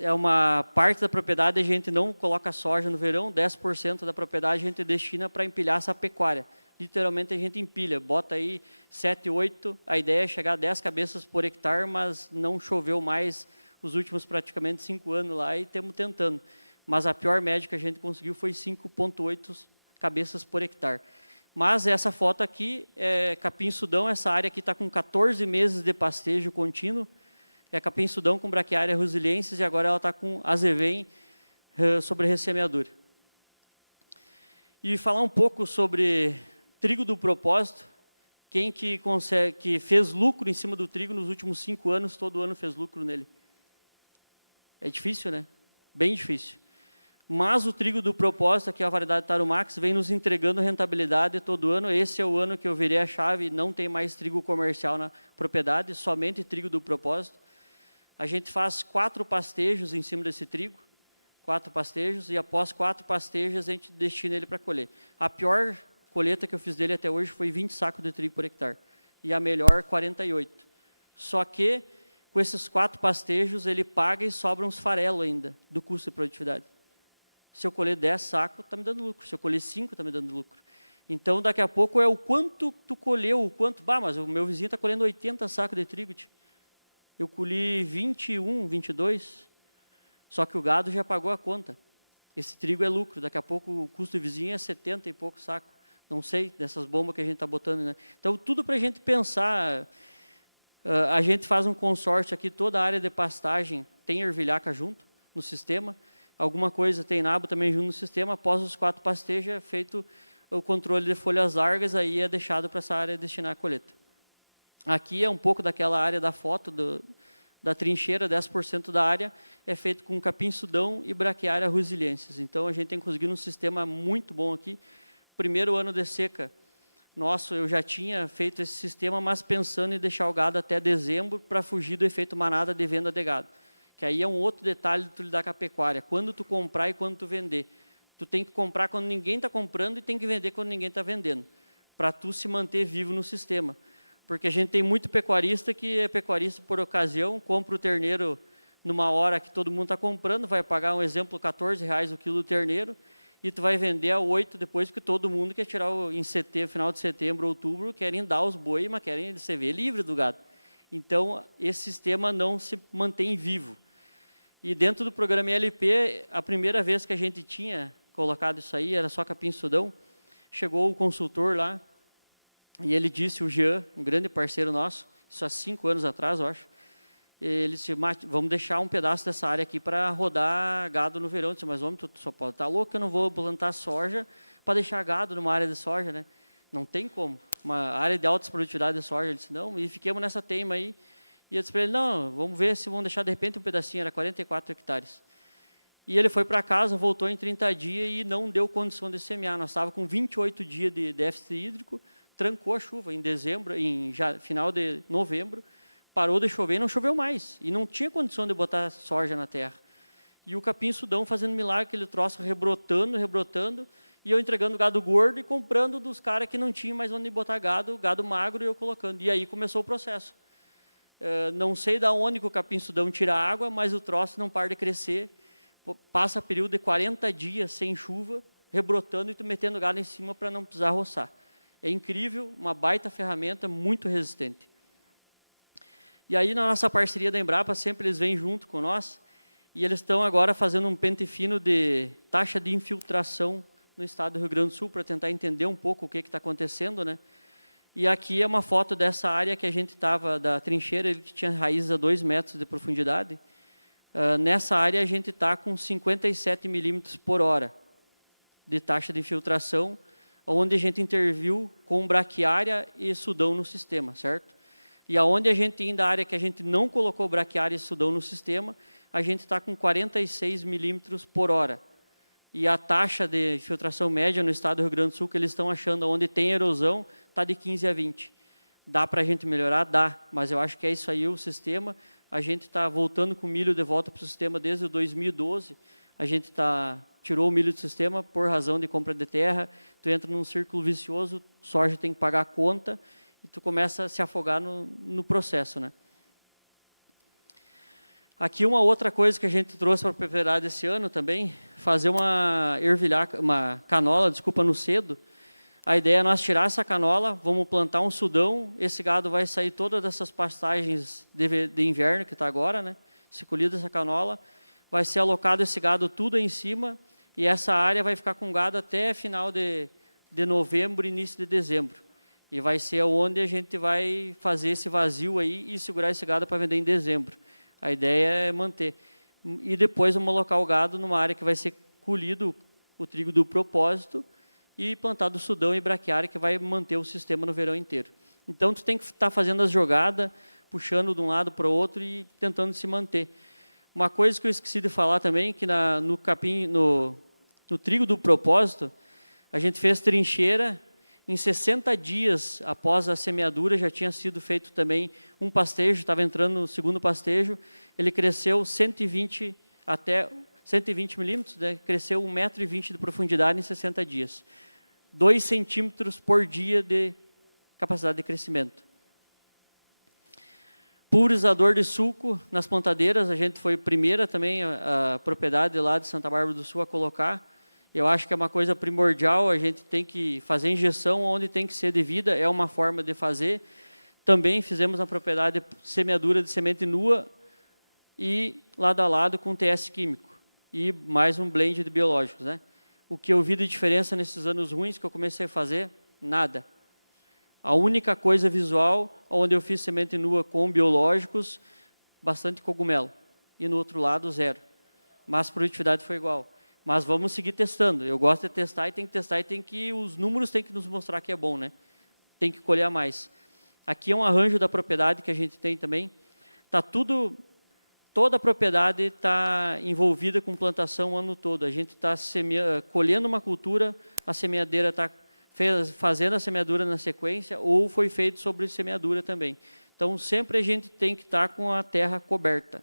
é uma parte da propriedade, a gente não coloca soja no verão, 10% da propriedade a gente destina para empilhar essa pecuária. Literalmente a gente empilha, bota aí 7, 8, a ideia é chegar a 10 cabeças por hectare, mas não choveu mais os últimos praticamente 5 anos lá e estamos tentando. Mas a pior média que a gente conseguiu foi 5,8 cabeças por hectare. Mas essa foto aqui é capim-sudão, essa área aqui está com 14 meses de pastejo contínuo, é capim-sudão com braquiária rusiliensis e agora ela está com azevém sobre ressemeadura. E falar um pouco sobre trigo do propósito, quem que fez lucro em cima do trigo nos últimos 5 anos, todo ano fez lucro nele. É difícil, né? Bem difícil. Mas o trigo do propósito, que é a variedade Tarumax, vem nos entregando rentabilidade todo ano. Esse é o ano que eu virei a chave, não tem mais trigo comercial na propriedade, somente trigo do propósito. A gente faz 4 pastejos em cima desse trigo, 4 pastejos, e após 4 pastejos a gente destina ele para colher. A pior colheita que eu fiz dele até hoje foi 20 sacos de trigo por hectare, e a melhor 48. Só que, com esses 4 pastejos, ele paga e sobra uns farelos ainda, do custo de produtividade. Se eu colher 10 sacos, está me dando lucro. Se eu colher 5, está me dando lucro. Então, daqui a pouco é o quanto tu colheu, o quanto... mas o meu vizinho está colhendo 80 sacos de trigo. Eu colhi 21, 22, só que o gado já pagou a conta. Esse trigo é lucro. Daqui a pouco o custo do vizinho é 70 e pouco saco. Não sei, dessas bombas que a gente está botando, né? Então, tudo para a gente pensar. A gente faz um consórcio aqui, toda a área de pastagem tem ervilhaca junto no sistema. Alguma coisa tem nabo também junto no sistema. Após os 4 pastejos, é feito o controle de folhas largas, aí é deixado para essa área destinar a colheita. Aqui é um pouco daquela área da foto, da trincheira, 10% da área é feito com capim-sudão e braquiária rusiliensis. Então, a gente tem conseguido um sistema muito bom aqui. Primeiro ano de seca, nosso, eu já tinha feito esse sistema, mas pensando em deixar o gado até dezembro para fugir do efeito manada de venda de gado. Que aí é um outro detalhe de tu lidar com a pecuária. Quando tu comprar e quando tu vender. Tu tem que comprar quando ninguém está comprando e tem que vender quando ninguém está vendendo. Para tu se manter vivo no sistema. Porque a gente tem muito pecuarista que é pecuarista por ocasião, compra o terneiro numa hora que todo mundo está comprando, vai pagar, um exemplo, R$14 o quilo do terneiro, e tu vai vender a 8 depois, porque todo mundo quer tirar em final de setembro, outubro, querem dar os boi, mas querem se ver livre do gado. Então, esse sistema não se mantém vivo. E dentro do programa ILP, a primeira vez que a gente tinha colocado isso aí, era só capim-sudão. Chegou o consultor lá, e ele disse, o Jean, um grande parceiro nosso, isso há 5 anos atrás, eu acho, ele disse, vamos deixar um pedaço dessa área aqui para rodar gado no verão. Eu disse, mas homem, tu só pode estar louco, eu não vou plantar soja para deixar gado numa área de soja, né? Não tem como. Uma área de alta produtividade de soja. Ele disse, não, e fiquemos nessa teima aí. E eu disse para ele, não, vamos ver se vão deixar de repente um pedacinho, era 44 hectares. E ele foi para casa, voltou em 30 dias e não deu condição de semear. Nós estávamos com 28 dias de déficit hídrico, trancou a chuva em dezembro, final de novembro, parou de chover e não choveu mais. E não tinha condição de botar soja na terra. E o capim-sudão fazendo milagre, aquele troço rebrotando, e eu entregando gado gordo e comprando dos caras que não tinham mais onde botar gado magro, e eu colocando. E aí começou o processo. Não sei de onde que o capim-sudão tira água, mas o troço não para de crescer. Passa período de 40 dias sem chuva, rebrotando e tu metendo gado em cima para não precisar roçar. É incrível, uma baita ferramenta, muito resistente. E aí, na nossa parceria da Embrapa, sempre eles vêm junto com nós, e eles estão agora fazendo um pente fino de taxa de infiltração no estado do Rio Grande do Sul, para tentar entender um pouco o que está acontecendo, né? E aqui é uma foto dessa área que a gente estava, da trincheira, ele tinha raízes a 2 metros de profundidade. Nessa área, a gente está com 57 milímetros por hora de taxa de infiltração, onde a gente interviu com braquiária e sudão no sistema, certo? E aonde a gente, ainda a área que a gente não colocou braquiária e sudão no sistema, a gente está com 46 milímetros por hora. E a taxa de infiltração média no estado do Rio Grande do Sul, que eles estão achando onde tem erosão, está de 15 a 20. Dá para a gente melhorar? Dá, mas eu acho que é isso aí o sistema. A gente está voltando com o milho de volta para o sistema desde o 2012. A gente tirou o milho do sistema por razão de compra de terra. Tu entra num círculo vicioso, soja tem que pagar a conta, e tu começa a se afogar no processo, né? Aqui uma outra coisa que a gente trouxe para a propriedade esse ano também, fazer uma canola, no cedo. A ideia é nós tirar essa canola, vamos plantar um sudão, esse gado vai sair todas dessas pastagens de inverno que está agora, né? Se colhida essa canola, vai ser alocado esse gado tudo em cima, e essa área vai ficar com gado até final de novembro, início de dezembro. E vai ser onde a gente vai fazer esse vazio aí e segurar esse gado para vender em dezembro. A ideia é manter. E depois vamos alocar o gado numa área que vai ser colhido o trigo do propósito e plantado sudão e braquiária, que vai manter o sistema no verão inteiro. Então, tu tem que estar fazendo as jogadas, puxando de um lado para o outro e tentando se manter. Uma coisa que eu esqueci de falar também, que no trigo do propósito, a gente fez trincheira. Em 60 dias após a semeadura, já tinha sido feito também um pastejo, estava entrando no segundo pastejo, ele cresceu 120 milímetros, né? Cresceu 1,20 metro de profundidade em 60 dias. 2 centímetros por dia de capacidade de crescimento. Pulverizador de sulco nas plantadeiras, a gente foi primeira também, a propriedade lá de Santa Bárbara do Sul a colocar. Eu acho que é uma coisa primordial, a gente tem que fazer injeção onde tem que ser devida, é uma forma de fazer. Também fizemos na propriedade semeadura de semente nua e lado a lado com TS químico e mais um blend de biológicos, né? O que eu vi de diferença nesses anos ruins que eu comecei a fazer? Nada. A única coisa visual, onde eu fiz semente nua com biológicos, bastante cogumelo. E no outro lado, 0. Mas a produtividade foi igual. Mas vamos seguir testando. Eu gosto de testar e tem que testar e os números têm que nos mostrar que é bom, né? Tem que colher mais. Aqui é um arranjo da propriedade que a gente tem também. Toda a propriedade está envolvida com plantação o ano todo. A gente está colhendo uma cultura, a semeadeira está fazendo a semeadura na sequência, ou foi feito sobre semeadura também. Então, sempre a gente tem que estar com a terra coberta.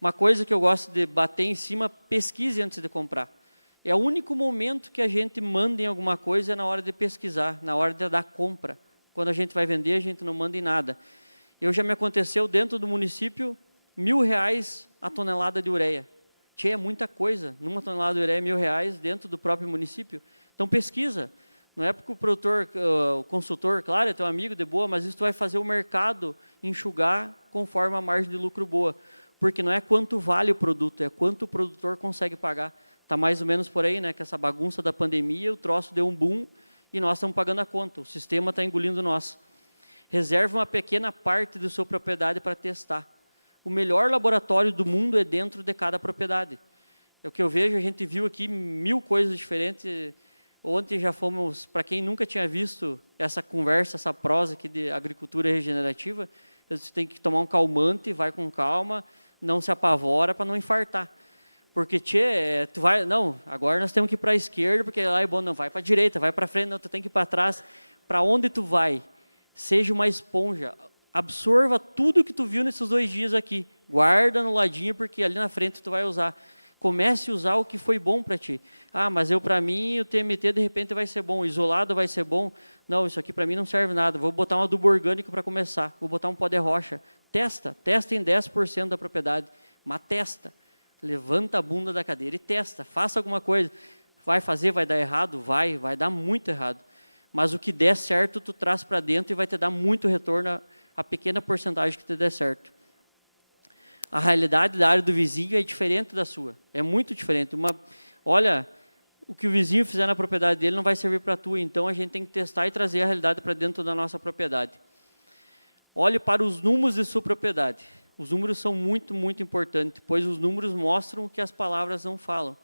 Uma coisa que eu gosto de bater em cima, pesquise antes de comprar. É o único momento que a gente manda em alguma coisa é na hora de pesquisar, na hora de dar compra. Quando a gente vai vender, a gente não manda em nada. Já me aconteceu dentro do município, R$1.000 a tonelada de ureia. É muita coisa, numa tonelada de ureia, R$1.000 dentro do próprio município. Então pesquisa. Não é porque o consultor, claro, é teu amigo de boa, mas isso vai fazer o mercado enxugar conforme a margem de lucro boa. Porque não é quanto vale o produto, é quanto o produtor consegue pagar. Está mais ou menos por aí, né? Que essa bagunça da pandemia, o troço deu um boom e nós estamos pagando a conta. O sistema está engolindo nós. Reserve uma pequena parte da sua propriedade para testar. O melhor laboratório do mundo é dentro de cada propriedade. É o que eu vejo, a gente viu aqui 1000 coisas diferentes. Ontem já fomos, para quem nunca tinha visto essa conversa, essa prosa aqui de agricultura regenerativa, você tem que tomar um calmante, vai com calma, não se apavora para não infartar. Porque, tu vai, não, agora nós temos que ir para a esquerda, porque lá é bom, não, vai para a direita, vai para frente, não, tu tem que ir para trás. Para onde tu vai? Seja uma esponja, absorva tudo que tu viu nesses 2 dias aqui, guarda no ladinho, porque ali na frente tu vai usar. Comece a usar o que foi bom para ti. Ah, mas para mim, o TMT de repente vai ser bom, o isolado vai ser bom. Não, isso aqui para mim não serve nada, vou botar um adubo orgânico para começar, vou botar um pó de rocha. Testa em 10% da propriedade, mas testa. Levanta a bunda da cadeira e testa, faça alguma coisa. Vai fazer, vai dar errado? Vai dar muito errado. Mas o que der certo, tu traz para dentro e vai te dar muito retorno a pequena porcentagem que te der certo. A realidade da área do vizinho é diferente da sua, é muito diferente. Olha, o que o vizinho fizer na propriedade dele não vai servir para tu, então a gente tem que testar e trazer a realidade para dentro da nossa propriedade. Olhe para os números de sua propriedade. Os números são muito, muito importantes, pois os números mostram o que as palavras não falam.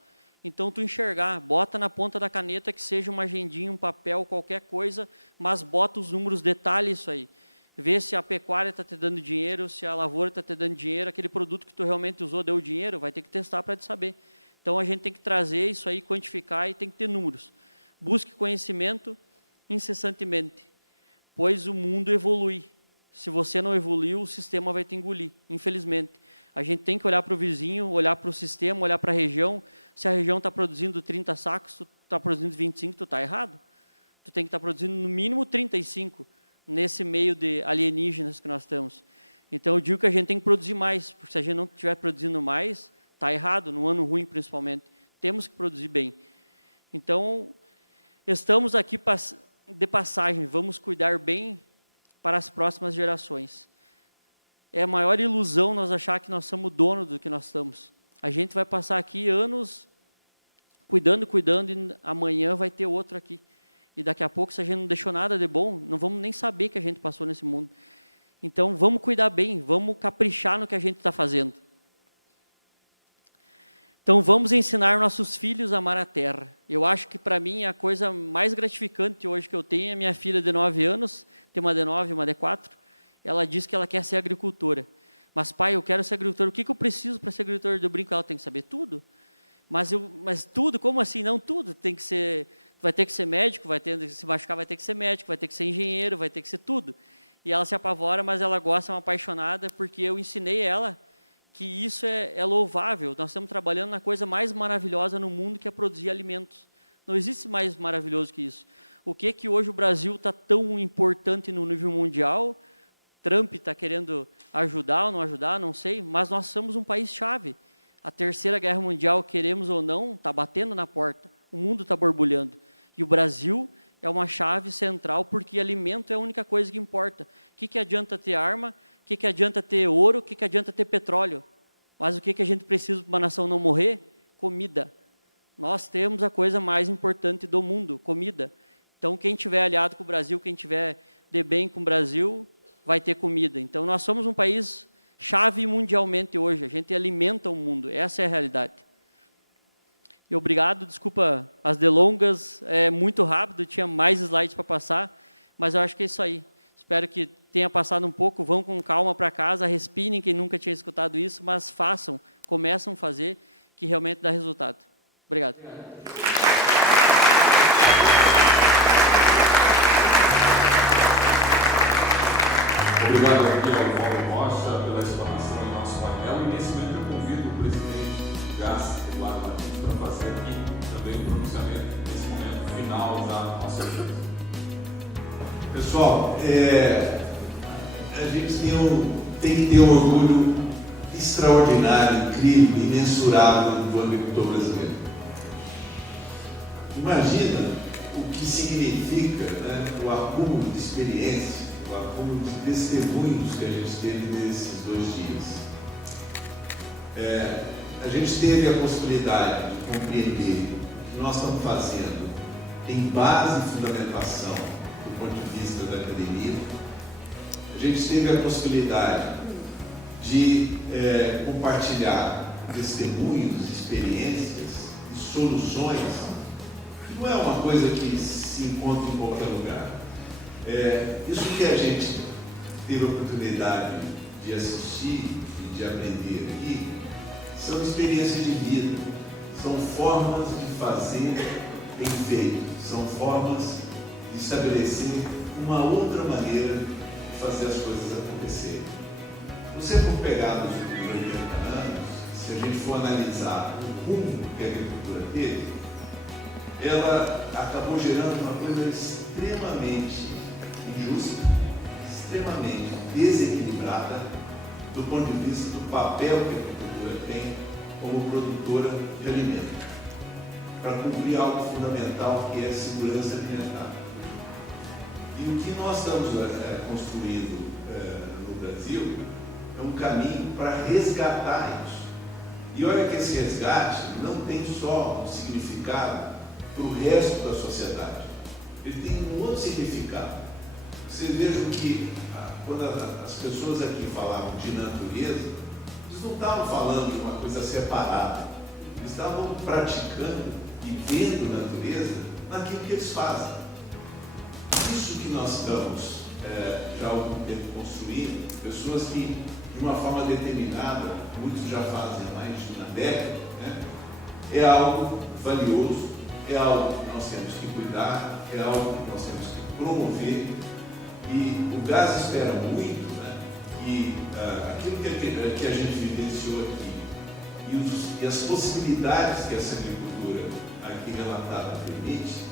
Então, tu enxergar, bota na ponta da caneta que seja uma agendinha, um papel, qualquer coisa, mas bota os números, detalhe isso aí. Vê se a pecuária está te dando dinheiro, se a lavoura está te dando dinheiro, aquele produto que tu realmente usou deu dinheiro, vai ter que testar para te saber. Então, a gente tem que trazer isso aí, quantificar e tem que ter números. Busque conhecimento incessantemente, pois o mundo evolui. Se você não evoluiu, o sistema vai te engolir, infelizmente. A gente tem que olhar para o vizinho, olhar para o sistema, olhar para a região. Se a região está produzindo 30 sacos, tu está produzindo 25, tu está errado. Tu tem que estar produzindo no mínimo 35 nesse meio de alienígenas que nós estamos. Então eu digo que a gente tem que produzir mais, porque se a gente não estiver produzindo mais, está errado, no ano ruim principalmente. Temos que produzir bem. Então, estamos aqui de passagem, vamos cuidar bem para as próximas gerações. É a maior ilusão nós achar que nós somos dono do que nós estamos. A gente vai passar aqui anos cuidando, e amanhã vai ter outro aqui. E daqui a pouco, se a gente não deixou nada de bom, não vamos nem saber que a gente passou nesse mundo. Então, vamos cuidar bem, vamos caprichar no que a gente está fazendo. Então, vamos ensinar nossos filhos a amar a terra. Eu acho que, para mim, a coisa mais gratificante hoje que eu tenho é minha filha de 9 anos, tem uma de 9 e uma de 4, ela diz que ela quer ser agricultora. Mas, pai, eu quero ser agricultora. O que eu preciso para ser agricultora? Eu brinco, ela tem que saber tudo. Mas tudo? Como assim? Não tudo. Tem que ser, vai ter que ser médico, vai ter que se machucar, vai ter que ser médico, vai ter que ser engenheiro, vai ter que ser tudo. E ela se apavora, mas ela gosta, é uma apaixonada, porque eu ensinei ela que isso é louvável. Nós estamos trabalhando na coisa mais maravilhosa no mundo, que é produzir alimentos. Não existe mais maravilhoso que isso. O que hoje o Brasil está tão importante no nível mundial? Trump está querendo ajudar ou não ajudar, não sei, mas nós somos um país-chave. A Terceira Guerra Mundial, queremos ou não, está batendo na porta. O mundo está borbulhando. E o Brasil é uma chave central, porque alimento é a única coisa que importa. O que adianta ter arma? O que adianta ter ouro? O que adianta ter petróleo? Mas o que a gente precisa para uma nação não morrer? Comida. Nós temos a coisa mais importante do mundo, comida. Então, quem tiver aliado com o Brasil, quem tiver de bem com o Brasil, vai ter comida. Então, nós somos um país chave mundialmente hoje. A gente alimenta o mundo. Essa é a realidade. E obrigado, desculpa as delongas, é muito rápido, tinha mais slides para passar, mas eu acho que é isso aí. Espero que tenha passado um pouco, vão com calma para casa, respirem quem nunca tinha escutado isso, mas façam, começam a fazer, que realmente dá resultado. Obrigado. Obrigado aqui ao Paulo Rocha pela explanação em nosso painel. E nesse momento eu convido o presidente do GAS, Eduardo Martins, para fazer aqui também um pronunciamento nesse momento final da nossa reunião. Pessoal, a gente tem que ter um orgulho extraordinário, incrível, imensurável do agricultor brasileiro. Imagina o que significa, né, o acúmulo de experiência, o acúmulo de testemunhos que a gente teve nesses 2 dias. a gente teve a possibilidade de compreender que nós estamos fazendo tem base e fundamentação do ponto de vista da academia. A gente teve a possibilidade de compartilhar testemunhos, experiências e soluções, que não é uma coisa que se encontra em qualquer lugar. Isso que a gente teve a oportunidade de assistir e de aprender aqui são experiências de vida, são formas de fazer bem feito, são formas de estabelecer uma outra maneira de fazer as coisas acontecerem. Se você for pegar nos últimos 80 anos, se a gente for analisar o rumo que a agricultura teve, ela acabou gerando uma coisa extremamente injusta, extremamente desequilibrada do ponto de vista do papel que a agricultura tem como produtora de alimentos, para cumprir algo fundamental que é a segurança alimentar. E o que nós estamos construindo no Brasil é um caminho para resgatar isso. E olha que esse resgate não tem só um significado para o resto da sociedade, ele tem um outro significado. Vocês vejam que quando as pessoas aqui falavam de natureza, eles não estavam falando de uma coisa separada, eles estavam praticando e vendo natureza naquilo que eles fazem. Isso que nós estamos já há algum tempo construindo, pessoas que de uma forma determinada, muitos já fazem há mais de uma década, né? É algo valioso, é algo que nós temos que cuidar, é algo que nós temos que promover. E o GAS espera muito, né, que aquilo que a gente vivenciou aqui e as possibilidades que essa agricultura aqui relatada permite,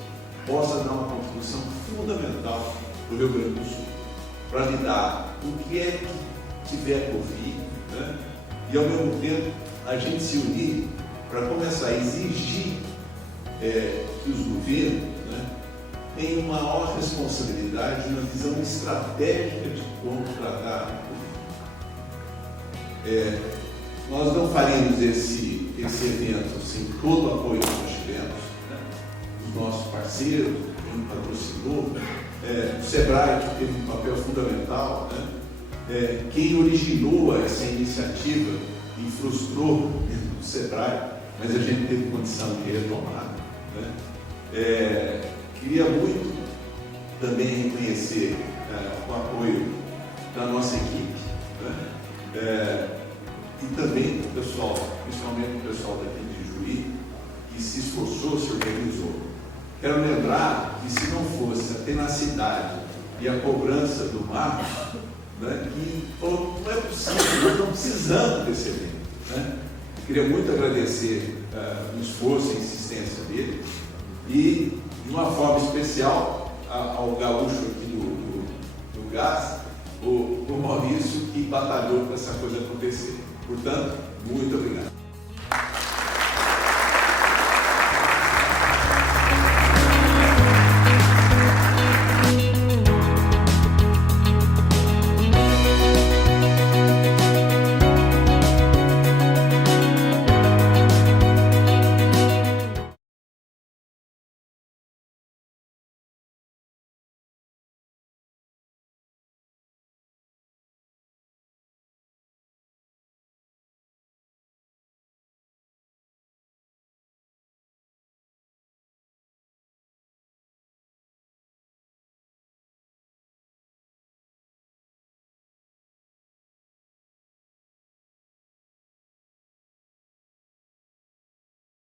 possa dar uma contribuição fundamental para o Rio Grande do Sul, para lidar com o que é que tiver por vir, né, e ao mesmo tempo a gente se unir para começar a exigir que os governos, né, tenham maior responsabilidade, uma visão estratégica de como tratar a agricultura. Nós não faríamos esse evento sem todo o apoio que nós tivemos, né, dos nossos parceiros, quem patrocinou, o SEBRAE, que teve um papel fundamental, né, quem originou essa iniciativa e frustrou dentro do SEBRAE, mas a gente teve condição de retomar, né. Queria muito também reconhecer o apoio da nossa equipe, né, e também do pessoal, principalmente o pessoal daqui de Juí, que se esforçou, se organizou. Quero lembrar que se não fosse a tenacidade e a cobrança do Marcos, né, que falou, não é possível, nós estamos precisando desse evento, né? Queria muito agradecer o esforço e a insistência dele e, de uma forma especial, ao gaúcho aqui do GAS, o Maurício, que batalhou para essa coisa acontecer. Portanto, muito obrigado.